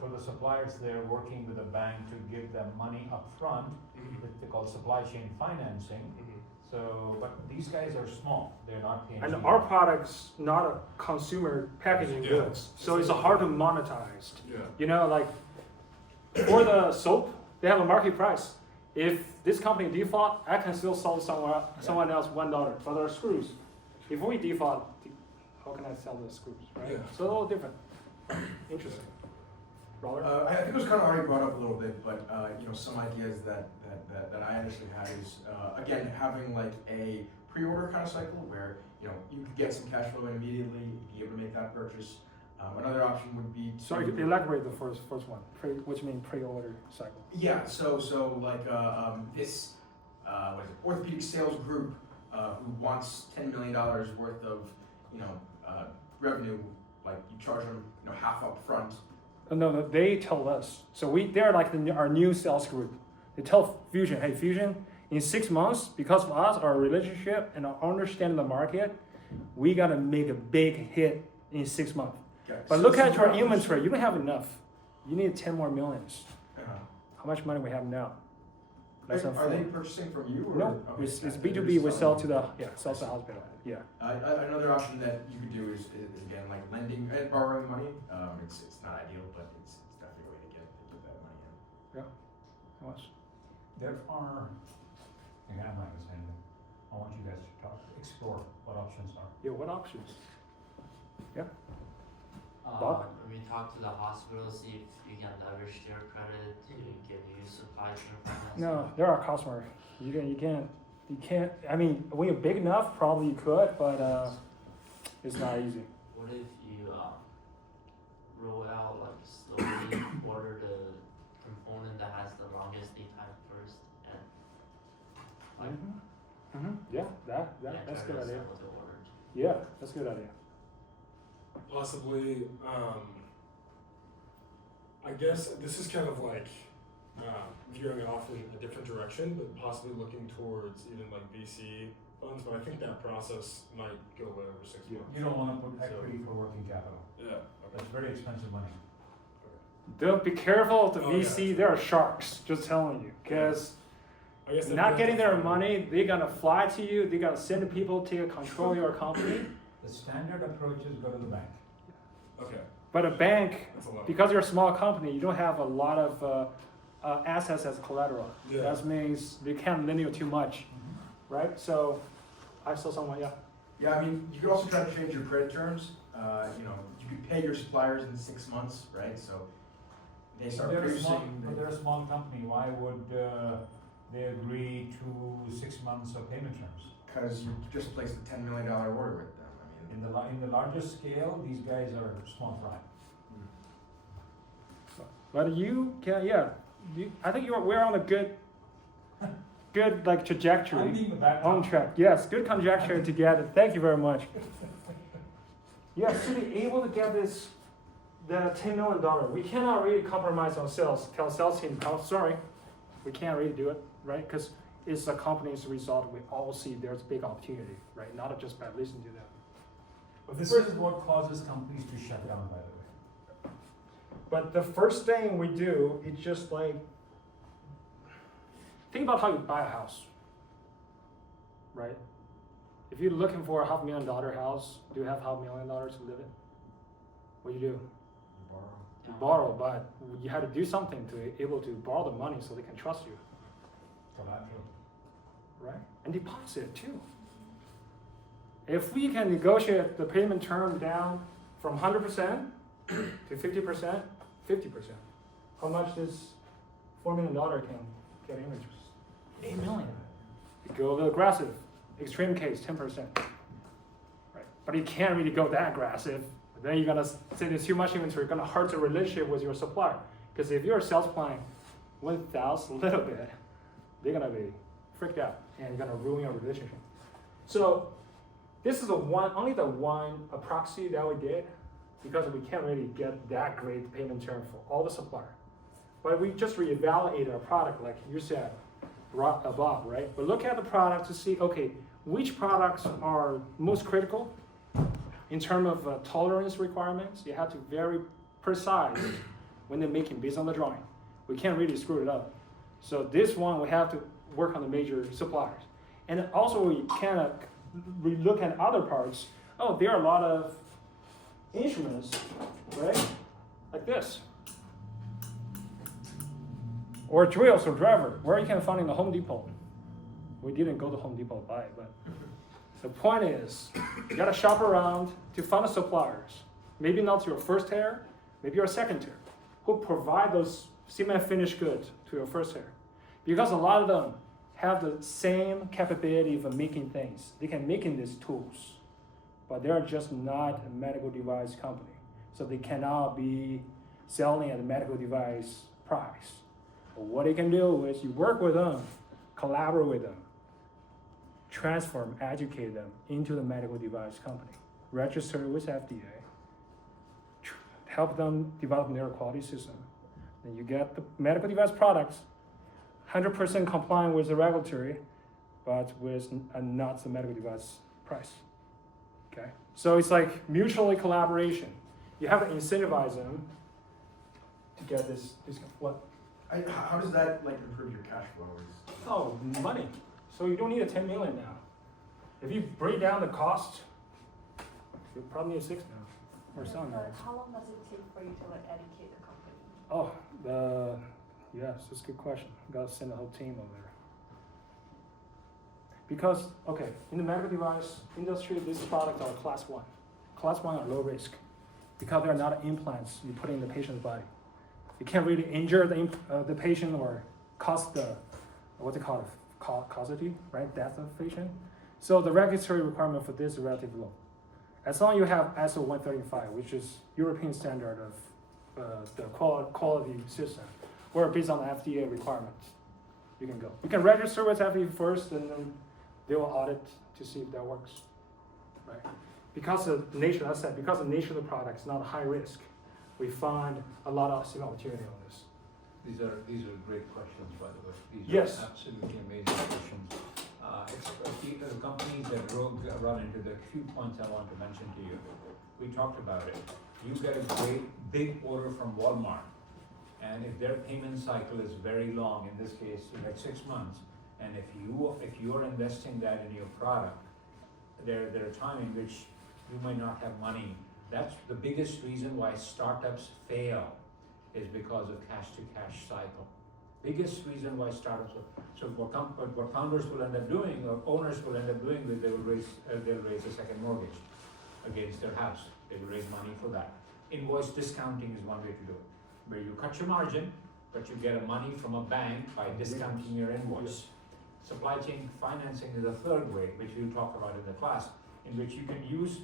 For the suppliers, they're working with a bank to give them money up front, they call supply chain financing. So, but these guys are small, they're not P&G. And our product's not a consumer packaging goods, so it's hard to monetize. Yeah. You know, like for the soap, they have a market price. If this company default, I can still sell someone else $1. But our screws, if we default, how can I sell the screws, right? Yeah. So a little different. Interesting. Robert? I think it was kind of already brought up a little bit, but some ideas that I initially had is again having like a pre-order kind of cycle where you could get some cash flow in immediately, be able to make that purchase. Another option would be to Sorry, elaborate the first one. What do you mean pre-order cycle? Yeah, so like this orthopedic sales group who wants $10 million worth of revenue, like you charge them half up front. No, they tell us. So they're like our new sales group. They tell Fusion, hey Fusion, In 6 months, because of us, our relationship and our understanding of the market, we gotta make a big hit in 6 months. Okay, But so look this at is your what- inventory, you don't have enough. You need 10 more millions. Uh-huh. How much money we have now? Less than Are they 4. purchasing from you or? No, Okay, it's they're B2B, just we sell to selling. the, sell to the hospital, yeah. Another option that you could do is again like lending and borrowing money. It's not ideal, but it's definitely a way to get that money in. How much? There are, again, I'm not gonna say anything. I want you guys to explore what options are. Yeah, what options? Uh, Bob? we talk to the hospital, see if you can leverage their credit to give you supplies and financing. No, they're our customer. You can't, I mean, when you're big enough, probably you could, but, it's not easy. What if you, roll out like slowly order the component that has the longest lead time first and like Yeah, that's and a try good to idea. sell the order. Yeah, that's a good idea. Possibly, I guess this is kind of like veering off in a different direction, but possibly looking towards even like VC funds. But I think that process might go away over 6 Yeah. months. You don't wanna put equity for working capital. Yeah. That's very expensive money. Don't be careful of the Oh, VC, yeah. there are sharks, just telling you. Because I guess not getting their money, they're gonna fly to you, they're gonna send people to control your company. The standard approach is go to the bank. Okay, But a bank, that's a lot. because you're a small company, you don't have a lot of assets as collateral. Yeah. That means they can't lend you too much, right? So I saw someone, yeah. Yeah, I mean, you could also try to change your credit terms. You could pay your suppliers in 6 months, right? So they start They're a small, producing. but they're a small company, why would, they agree to 6 months of payment terms? Because you just placed a $10 million order with them. I mean, In the largest scale, these guys are small fry. But you can, yeah. I think we're on a good like trajectory. I'm being the back. On track, yes, good conjecture together, thank you very much. Yes, to be able to get the $10 million, we cannot really compromise on sales, tell sales team, oh, sorry, we can't really do it, right? Because it's a company's result, we all see there's a big opportunity, right? Not just by listening to them. But this is what causes companies to shut down, by the way. But the first thing we do, it's just like, think about how you buy a house, right? If you're looking for a $500,000 house, do you have $500,000 to live in? What do you do? You borrow, but you have to do something to be able to borrow the money so they can trust you, Collateral. right? And deposit too. If we can negotiate the payment term down from 100% to 50%, 50%, how much does $4 million can get in interest? $8 million. You go a little aggressive, extreme case, 10%. Right. But you can't really go that aggressive. Then you're gonna say there's too much inventory, gonna hurt the relationship with your supplier. Because if your sales plan went down a little bit, they're gonna be freaked out and you're gonna ruin your relationship. So this is only the one proxy that we did because we can't really get that great payment term for all the suppliers. But we just reevaluated our product, like you said, above, right? But look at the product to see, okay, which products are most critical in terms of tolerance requirements. You have to be very precise when they're making based on the drawing. We can't really screw it up. So this one, we have to work on the major suppliers. And also we kind we look at other parts. Oh, there are a lot of instruments, right? Like this. Or drills or driver, where you can find in the Home Depot. We didn't go to Home Depot to buy it, but the point is, you gotta shop around to find the suppliers. Maybe not your first tier, maybe your second tier, who provide those cement finished goods to your first tier. Because a lot of them have the same capability of making things. They can make in these tools, but they're just not a medical device company. So they cannot be selling at a medical device price. But what they can do is you work with them, collaborate with them, transform, educate them into the medical device company, register with FDA, help them develop their quality system. Then you get the medical device products, 100% complying with the regulatory, but with not the medical device price. Okay, so it's like mutually collaboration. You have to incentivize them to get this discount. What? How does that like improve your cash flow? Oh, money. So you don't need a 10 million now. If you break down the cost, you probably need 6 now or 7 now. How long does it take for you to like educate the company? Oh, yes, that's a good question. Gotta send a whole team over there. Because, okay, in the medical device industry, these products are class 1. Class 1 are low risk because they're not implants you put in the patient's body. You can't really injure the patient or cause the, what they call it, causity, right? Death of the patient. So the regulatory requirement for this is relatively low. As long as you have ISO 135, which is European standard of the quality system, or based on the FDA requirements, you can go. You can register with FDA first, and then they will audit to see if that works, right? Because of nature, as I said, because of the nature of the product, it's not high risk. We find a lot of saving opportunity on this. These are great questions, by the way. These Yes. are absolutely amazing questions. The companies that run into the few points I want to mention to you. We talked about it. You get a great big order from Walmart, and if their payment cycle is very long, in this case, like 6 months, and if you are investing that in your product, there are times in which you might not have money. That's the biggest reason why startups fail, is because of cash-to-cash cycle. Biggest reason why startups are, so what founders will end up doing, or owners will end up doing, is they'll raise a second mortgage against their house. They will raise money for that. Invoice discounting is one way to do it, where you cut your margin, but you get money from a bank by discounting your invoice. Supply chain financing is a third way, which we'll talk about in the class, in which you can use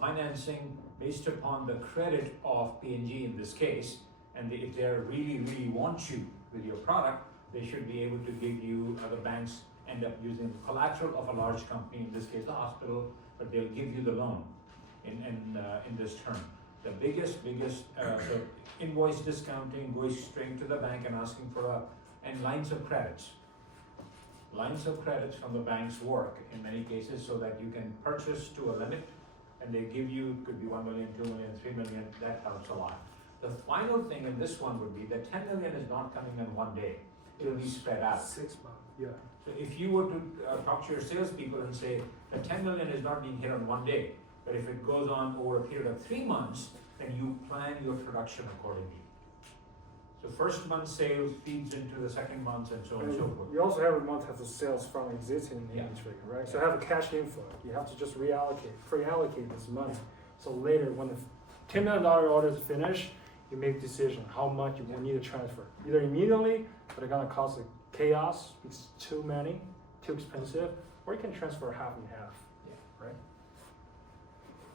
financing based upon the credit of P&G in this case, and if they really want you with your product, they should be able to give you, the banks end up using collateral of a large company, in this case a hospital, but they'll give you the loan in this term. The biggest so invoice discounting, going straight to the bank and asking for and lines of credits. Lines of credits from the banks work in many cases so that you can purchase to a limit, and they give you, could be 1 million, 2 million, 3 million, that helps a lot. The final thing in this one would be that 10 million is not coming in one day. It'll be spread out. 6 months, yeah. So if you were to talk to your salespeople and say that 10 million is not being hit on one day, but if it goes on over a period of 3 months, then you plan your production accordingly. So first month sales feeds into the second month and so on and so forth. You also every month have the sales from existing Yeah. inventory, right? So have a cash inflow. You have to just pre-allocate this money. So later, when the $10 million order is finished, you make a decision how much you will need to transfer. Either immediately, but it's gonna cause a chaos, it's too many, too expensive, or you can transfer half and half, right?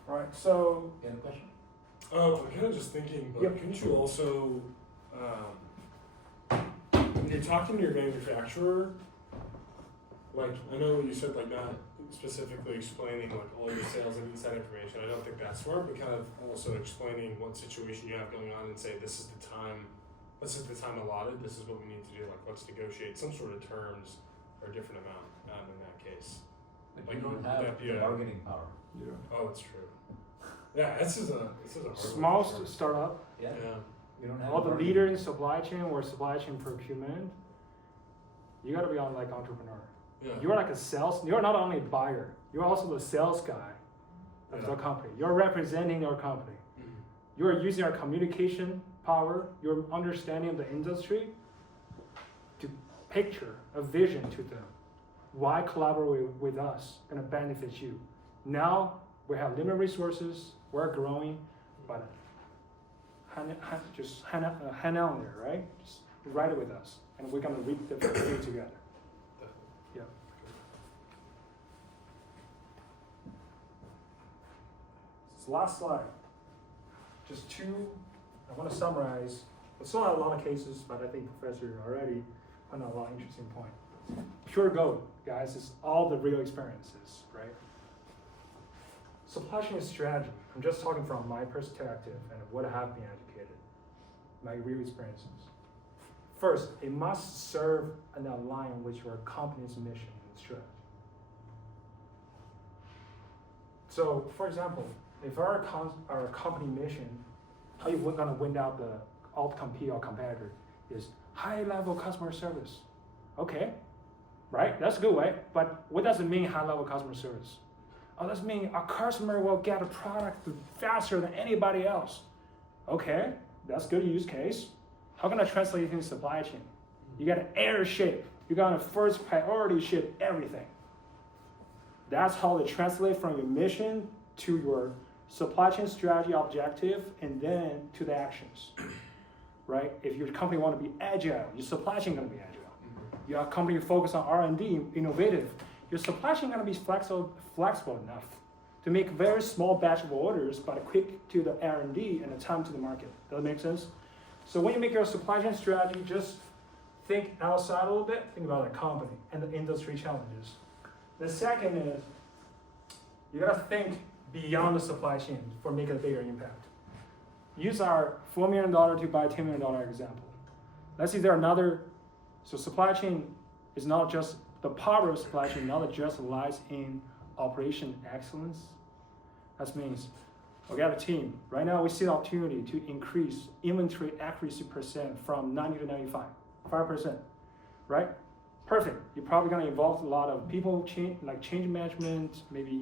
All right, so You have a question? I'm kind of just thinking, but Yep. couldn't you also, when you're talking to your manufacturer, like, I know you said like not specifically explaining like all your sales and inside information, I don't think that's smart, but kind of also explaining what situation you have going on and say this is the time allotted, this is what we need to do, like let's negotiate some sort of terms or a different amount in that case. But Like, you don't would have that be the a- bargaining power. Oh, it's true. Yeah, this is a hard one. small startup, Yeah. Yeah. You don't have all the bargaining. leader in supply chain or supply chain procurement, you gotta be on like entrepreneur. Yeah. You're like a sales, you're not only a buyer, you're also the sales guy of Yeah. the company. You're representing your company. Mhm. You're using our communication power, your understanding of the industry to picture a vision to them. Why collaborate with us gonna benefit you? Now we have limited resources, we're growing, but just hang on there, right? Just write it with us, and we're gonna reap the fruit together. Yeah. This last slide, just two, I want to summarize. It's not a lot of cases, but I think Professor already put out a lot of interesting points. Pure gold, guys, is all the real experiences, right? Supply chain strategy, I'm just talking from my perspective and what I've been educated, my real experiences. First, it must serve and align with your company's mission and strategy. So, for example, if our company mission, how you gonna win out the out-compete or competitor is high-level customer service. Okay, right? That's a good way. But what does it mean, high-level customer service? Oh, that means our customer will get a product faster than anybody else. Okay, that's good use case. How can I translate it into supply chain? You got to air ship. You got to first priority ship everything. That's how they translate from your mission to your supply chain strategy objective and then to the actions, right? If your company want to be agile, your supply chain going to be agile. Your company focus on R&D, innovative, your supply chain going to be flexible enough to make very small batch of orders, but quick to the R&D and the time to the market. Does that make sense? So when you make your supply chain strategy, just think outside a little bit, think about the company and the industry challenges. The second is, you gotta think beyond the supply chain for making a bigger impact. Use our $4 million to buy $10 million example. Let's see so supply chain is not just, the power of supply chain not just lies in operation excellence. That means we got a team. Right now we see the opportunity to increase inventory accuracy percent from 90 to 95, 5%, right? Perfect. You're probably gonna involve a lot of people change management, maybe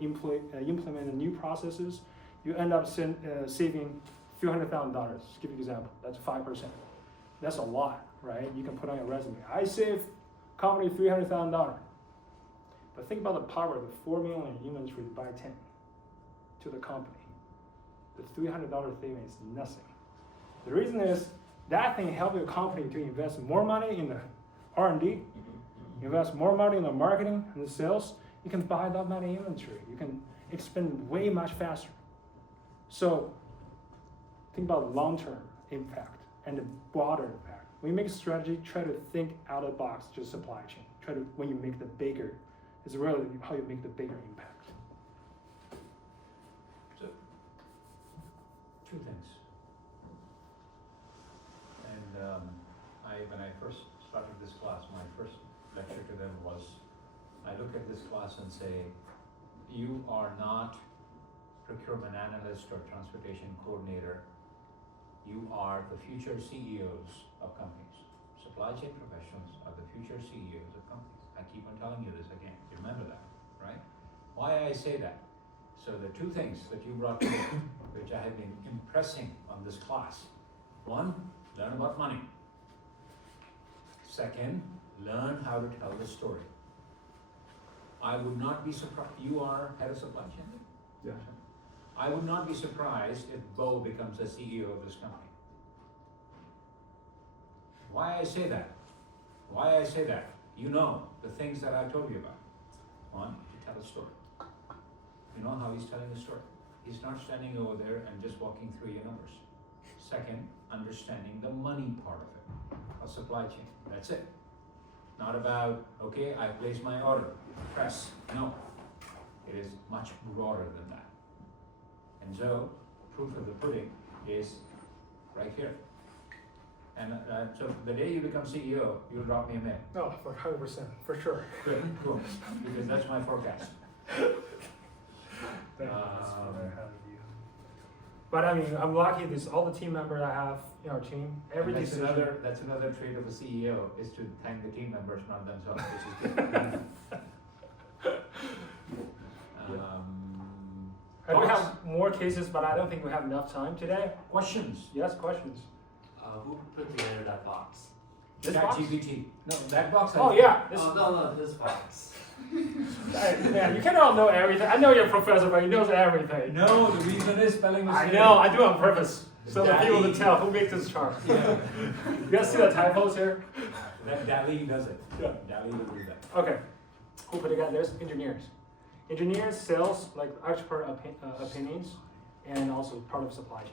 implement new processes. You end up saving a few $100,000. Just give you an example. That's 5%. That's a lot, right? You can put on your resume. I saved company $300,000. But think about the power of the 4 million inventory to buy 10 to the company. The $300 saving is nothing. The reason is that thing helps your company to invest more money in the R&D, invest more money in the marketing and the sales. You can buy that many inventory. You can expend way much faster. So think about long-term impact and the broader impact. When you make a strategy, try to think out of the box, just supply chain. When you make the bigger, it's really how you make the bigger impact. So, two things. And when I first started this class, my first lecture to them was, I look at this class and say, you are not procurement analyst or transportation coordinator. You are the future CEOs of companies. Supply chain professionals are the future CEOs of companies. I keep on telling you this again. Remember that, right? Why I say that? So the two things that you brought to me, which I have been impressing on this class. One, learn about money. Second, learn how to tell the story. I would not be surprised. You are head of supply chain? Yeah. I would not be surprised if Bo becomes the CEO of this company. Why I say that? Why I say that? You know the things that I told you about. One, to tell a story. You know how he's telling a story. He's not standing over there and just walking through your numbers. Second, understanding the money part of it, a supply chain. That's it. Not about, okay, I place my order, press. No, it is much broader than that. And so, proof of the pudding is right here. And so the day you become CEO, you'll drop me a mail. No, for 100%, for sure. Good, cool, because that's my forecast. But I mean, I'm lucky. All the team members I have in our team, every That's decision. another trait of a CEO is to thank the team members, not themselves, which is good. I do have more cases, but I don't think we have enough time today. Questions? Yes, questions. Who put together that box? This box? ChatGPT. No, that box. Oh yeah. This, No, this box. man, you cannot know everything. I know you're a professor, but he knows everything. No, the reason is spelling I mistake. know. I do it on purpose, so that people Daddy. to tell who makes this chart. Yeah. You guys see the typos here? That Dali does it. Yeah. Dali will do that. Okay. Who put together? There's engineers. Engineers, sales, like expert opinions, and also part of supply chain.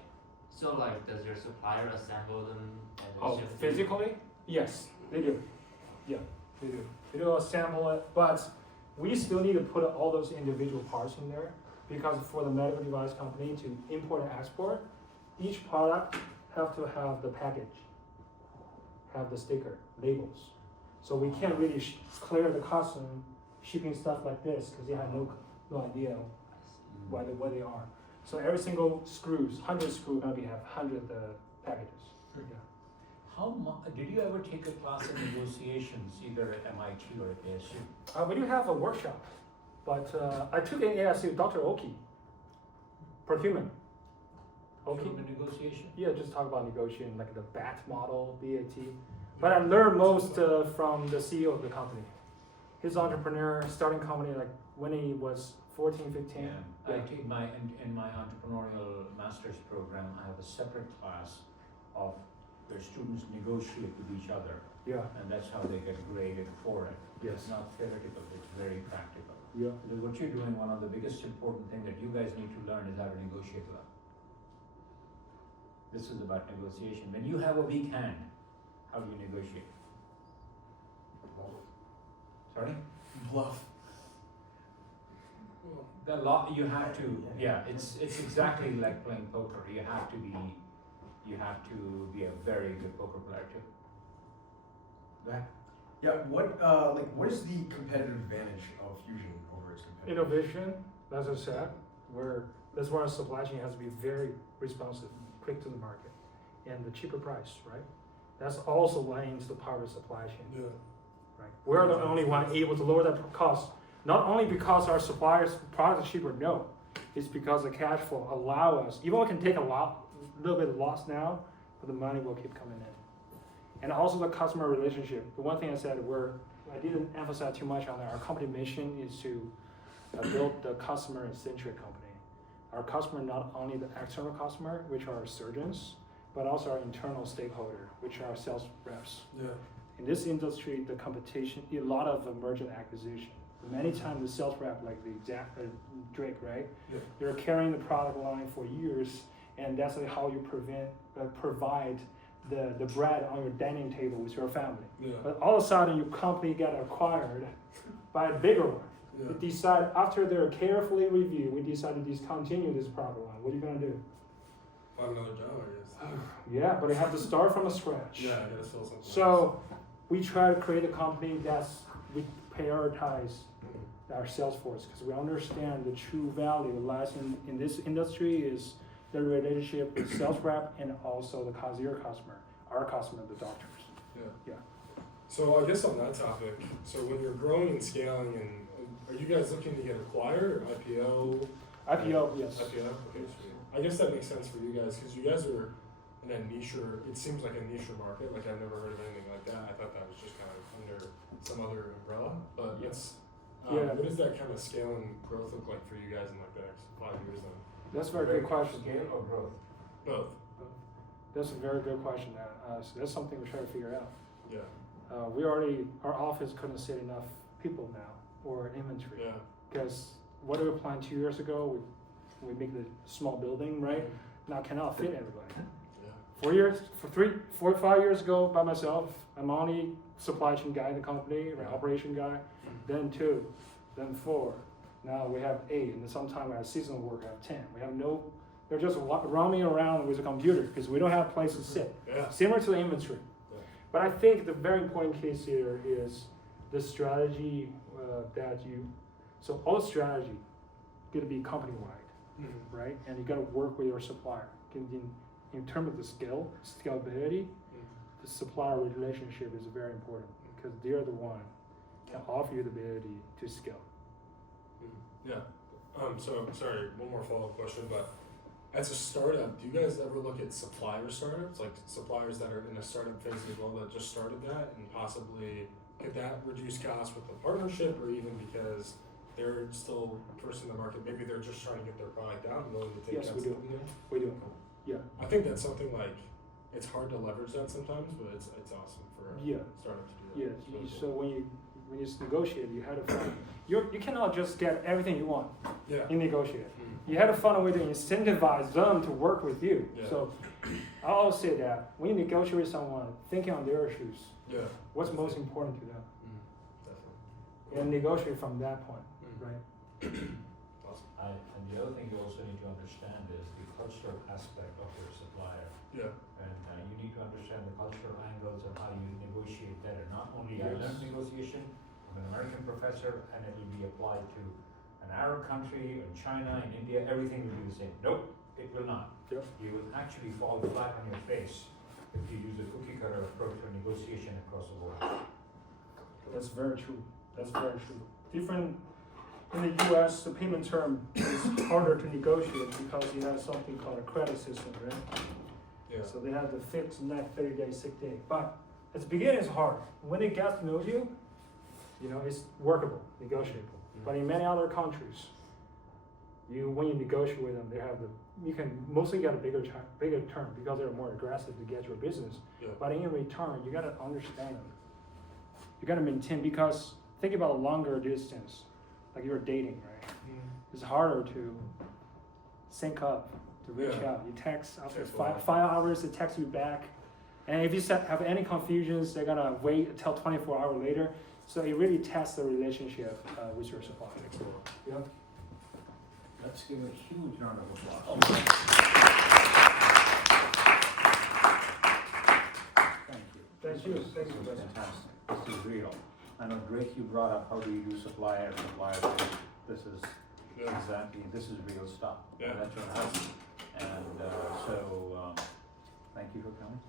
So like, does your supplier assemble them and then Oh, ship them? physically? Yes, they do. Yeah, they do. They do assemble it, but we still need to put all those individual parts in there because for the medical device company to import and export, each product have to have the package. have the sticker labels. So we can't really clear the custom shipping stuff like this because they have no idea what they are. So every single screws, 100 screws, gonna have 100 packages. Yeah. Did you ever take a class in negotiations, either at MIT or at ASU? We do have a workshop, but I took an ASU, Dr. Oki, procurement. Oki? From the negotiation? Yeah, just talk about negotiating, like the BAT model, BAT. But I learned most from the CEO of the company. His entrepreneur, starting company like when he was 14, 15. Yeah, I take in my entrepreneurial master's program, I have a separate class of where students negotiate with each other, Yeah, and that's how they get graded for it. yes. It's not theoretical, it's very practical. Yeah. Because what you're doing, one of the biggest important thing that you guys need to learn is how to negotiate well. This is about negotiation. When you have a weak hand, how do you negotiate? Sorry? Bluff. The law, you have to, yeah, it's exactly like playing poker. You have to be a very good poker player too. Yeah, what is the competitive advantage of Fusion over its competitors? Innovation, as I said, that's why our supply chain has to be very responsive, quick to the market, and the cheaper price, right? That's also lying into the power of supply chain. Yeah. Right? We're the only one able to lower that cost, not only because our suppliers' products are cheaper, no, it's because the cash flow allow us, even though we can take a little bit of loss now, but the money will keep coming in. And also the customer relationship. The one thing I said, I didn't emphasize too much on that. Our company mission is to build the customer-centric company. Our customer, not only the external customer, which are our surgeons, but also our internal stakeholder, which are our sales reps. Yeah. In this industry, the competition, a lot of merger and acquisition. Many times the sales rep, like Drake, right? Yeah. They're carrying the product line for years, and that's how you provide the bread on your dining table with your family. Yeah. But all of a sudden, your company got acquired by a bigger one. Yeah. We decide, after they're carefully reviewed, we decide to discontinue this product line. What are you gonna do? Find another job, I guess. Yeah, but you have to start from scratch. Yeah, I gotta sell something. So we try to create a company we prioritize our sales force because we understand the true value lies in this industry is the relationship with sales rep and also the customer, our customer, the doctors. Yeah. Yeah. So I guess on that topic, so when you're growing and scaling, and are you guys looking to get acquired or IPO? IPO, yes. IPO. Okay, sweet. I guess that makes sense for you guys because you guys are in a niche, or it seems like a niche market. Like I've never heard of anything like that. I thought that was just kind of under some other umbrella. But Yes. What does that kind of scale and growth look like for you guys in like the next 5 years then? That's a very good question. Scale or growth? Both. That's a very good question. So that's something we're trying to figure out. Yeah. Our office couldn't sit enough people now or inventory. Yeah. Because what we planned 2 years ago, we make the small building, right? Now cannot fit everybody. Yeah. 4 or 5 years ago by myself, I'm only supply chain guy in the company, right, operation guy, then 2, then 4. Now we have 8, and then sometimes we have seasonal work, we have 10. We have they're just roaming around with a computer because we don't have a place to sit. Yeah. Similar to the inventory. Yeah. But I think the very important case here is the strategy so all strategy gonna be company-wide, Mm-hmm. right? And you gotta work with your supplier. In terms of the scalability, the supplier relationship is very important because they're the one can offer you the ability to scale. Yeah. So sorry, one more follow-up question, but as a startup, do you guys ever look at supplier startups, like suppliers that are in a startup phase as well that just started that, and possibly could that reduce costs with the partnership, or even because they're still first in the market, maybe they're just trying to get their product out and willing to take Yes, that we do. step again? We do. Yeah. I think that's something like it's hard to leverage that sometimes, but it's awesome for a Yeah. startup to do that. Yeah. It's really So cool. when you negotiate, you had to find you cannot just get everything you want Yeah. in negotiate. Mm. You had to find a way to incentivize them to work with you. Yeah. So I always say that when you negotiate with someone, thinking on their shoes, Yeah. what's most important to them, Definitely. and negotiate from that point, Mm. right? Awesome. And the other thing you also need to understand is the cultural aspect of your supplier. Yeah. And you need to understand the cultural angles of how you negotiate better. Not only I learned negotiation from an American professor and it will be applied to an Arab country, in China, in India, everything will be the same. Nope, it will not. Yep. You will actually fall flat on your face if you use a cookie cutter approach for negotiation across the board. That's very true. That's very true. Different in the U.S., the payment term is harder to negotiate because you have something called a credit system, right? Yeah. So they have the fixed net 30-day, sick day. But at the beginning, it's hard. When it gets to know you, it's workable, negotiable. But in many other countries, when you negotiate with them, you can mostly get a bigger term because they're more aggressive to get your business. Yeah. But in return, you gotta understand them. You gotta maintain, because think about a longer distance, like you're dating, right? It's harder to sync up, to reach Yeah. out. You text after Takes a while. 5 hours, they text you back. And if you have any confusions, they're gonna wait until 24 hours later. So it really tests the relationship with your supplier. Yeah. Let's give a huge round of applause. Thank you. Thank you. This is fantastic. This is real. I know, Drake, you brought up how do you do supplier base. This is Yeah. exactly, this is real stuff. Yeah. That's what happens. And thank you for coming.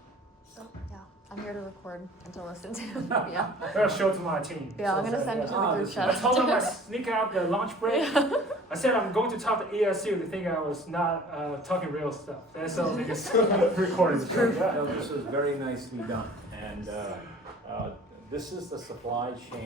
So, yeah, I'm here to record and to listen to. Yeah, I'm gonna show it to my team. yeah, I'm So gonna send it to the group I chat. told them I sneak out the lunch break. I said I'm going to talk to ESU. They think I was not talking real stuff. And so they just recorded it. Yeah. No, this is very nicely done. And this is the supply chain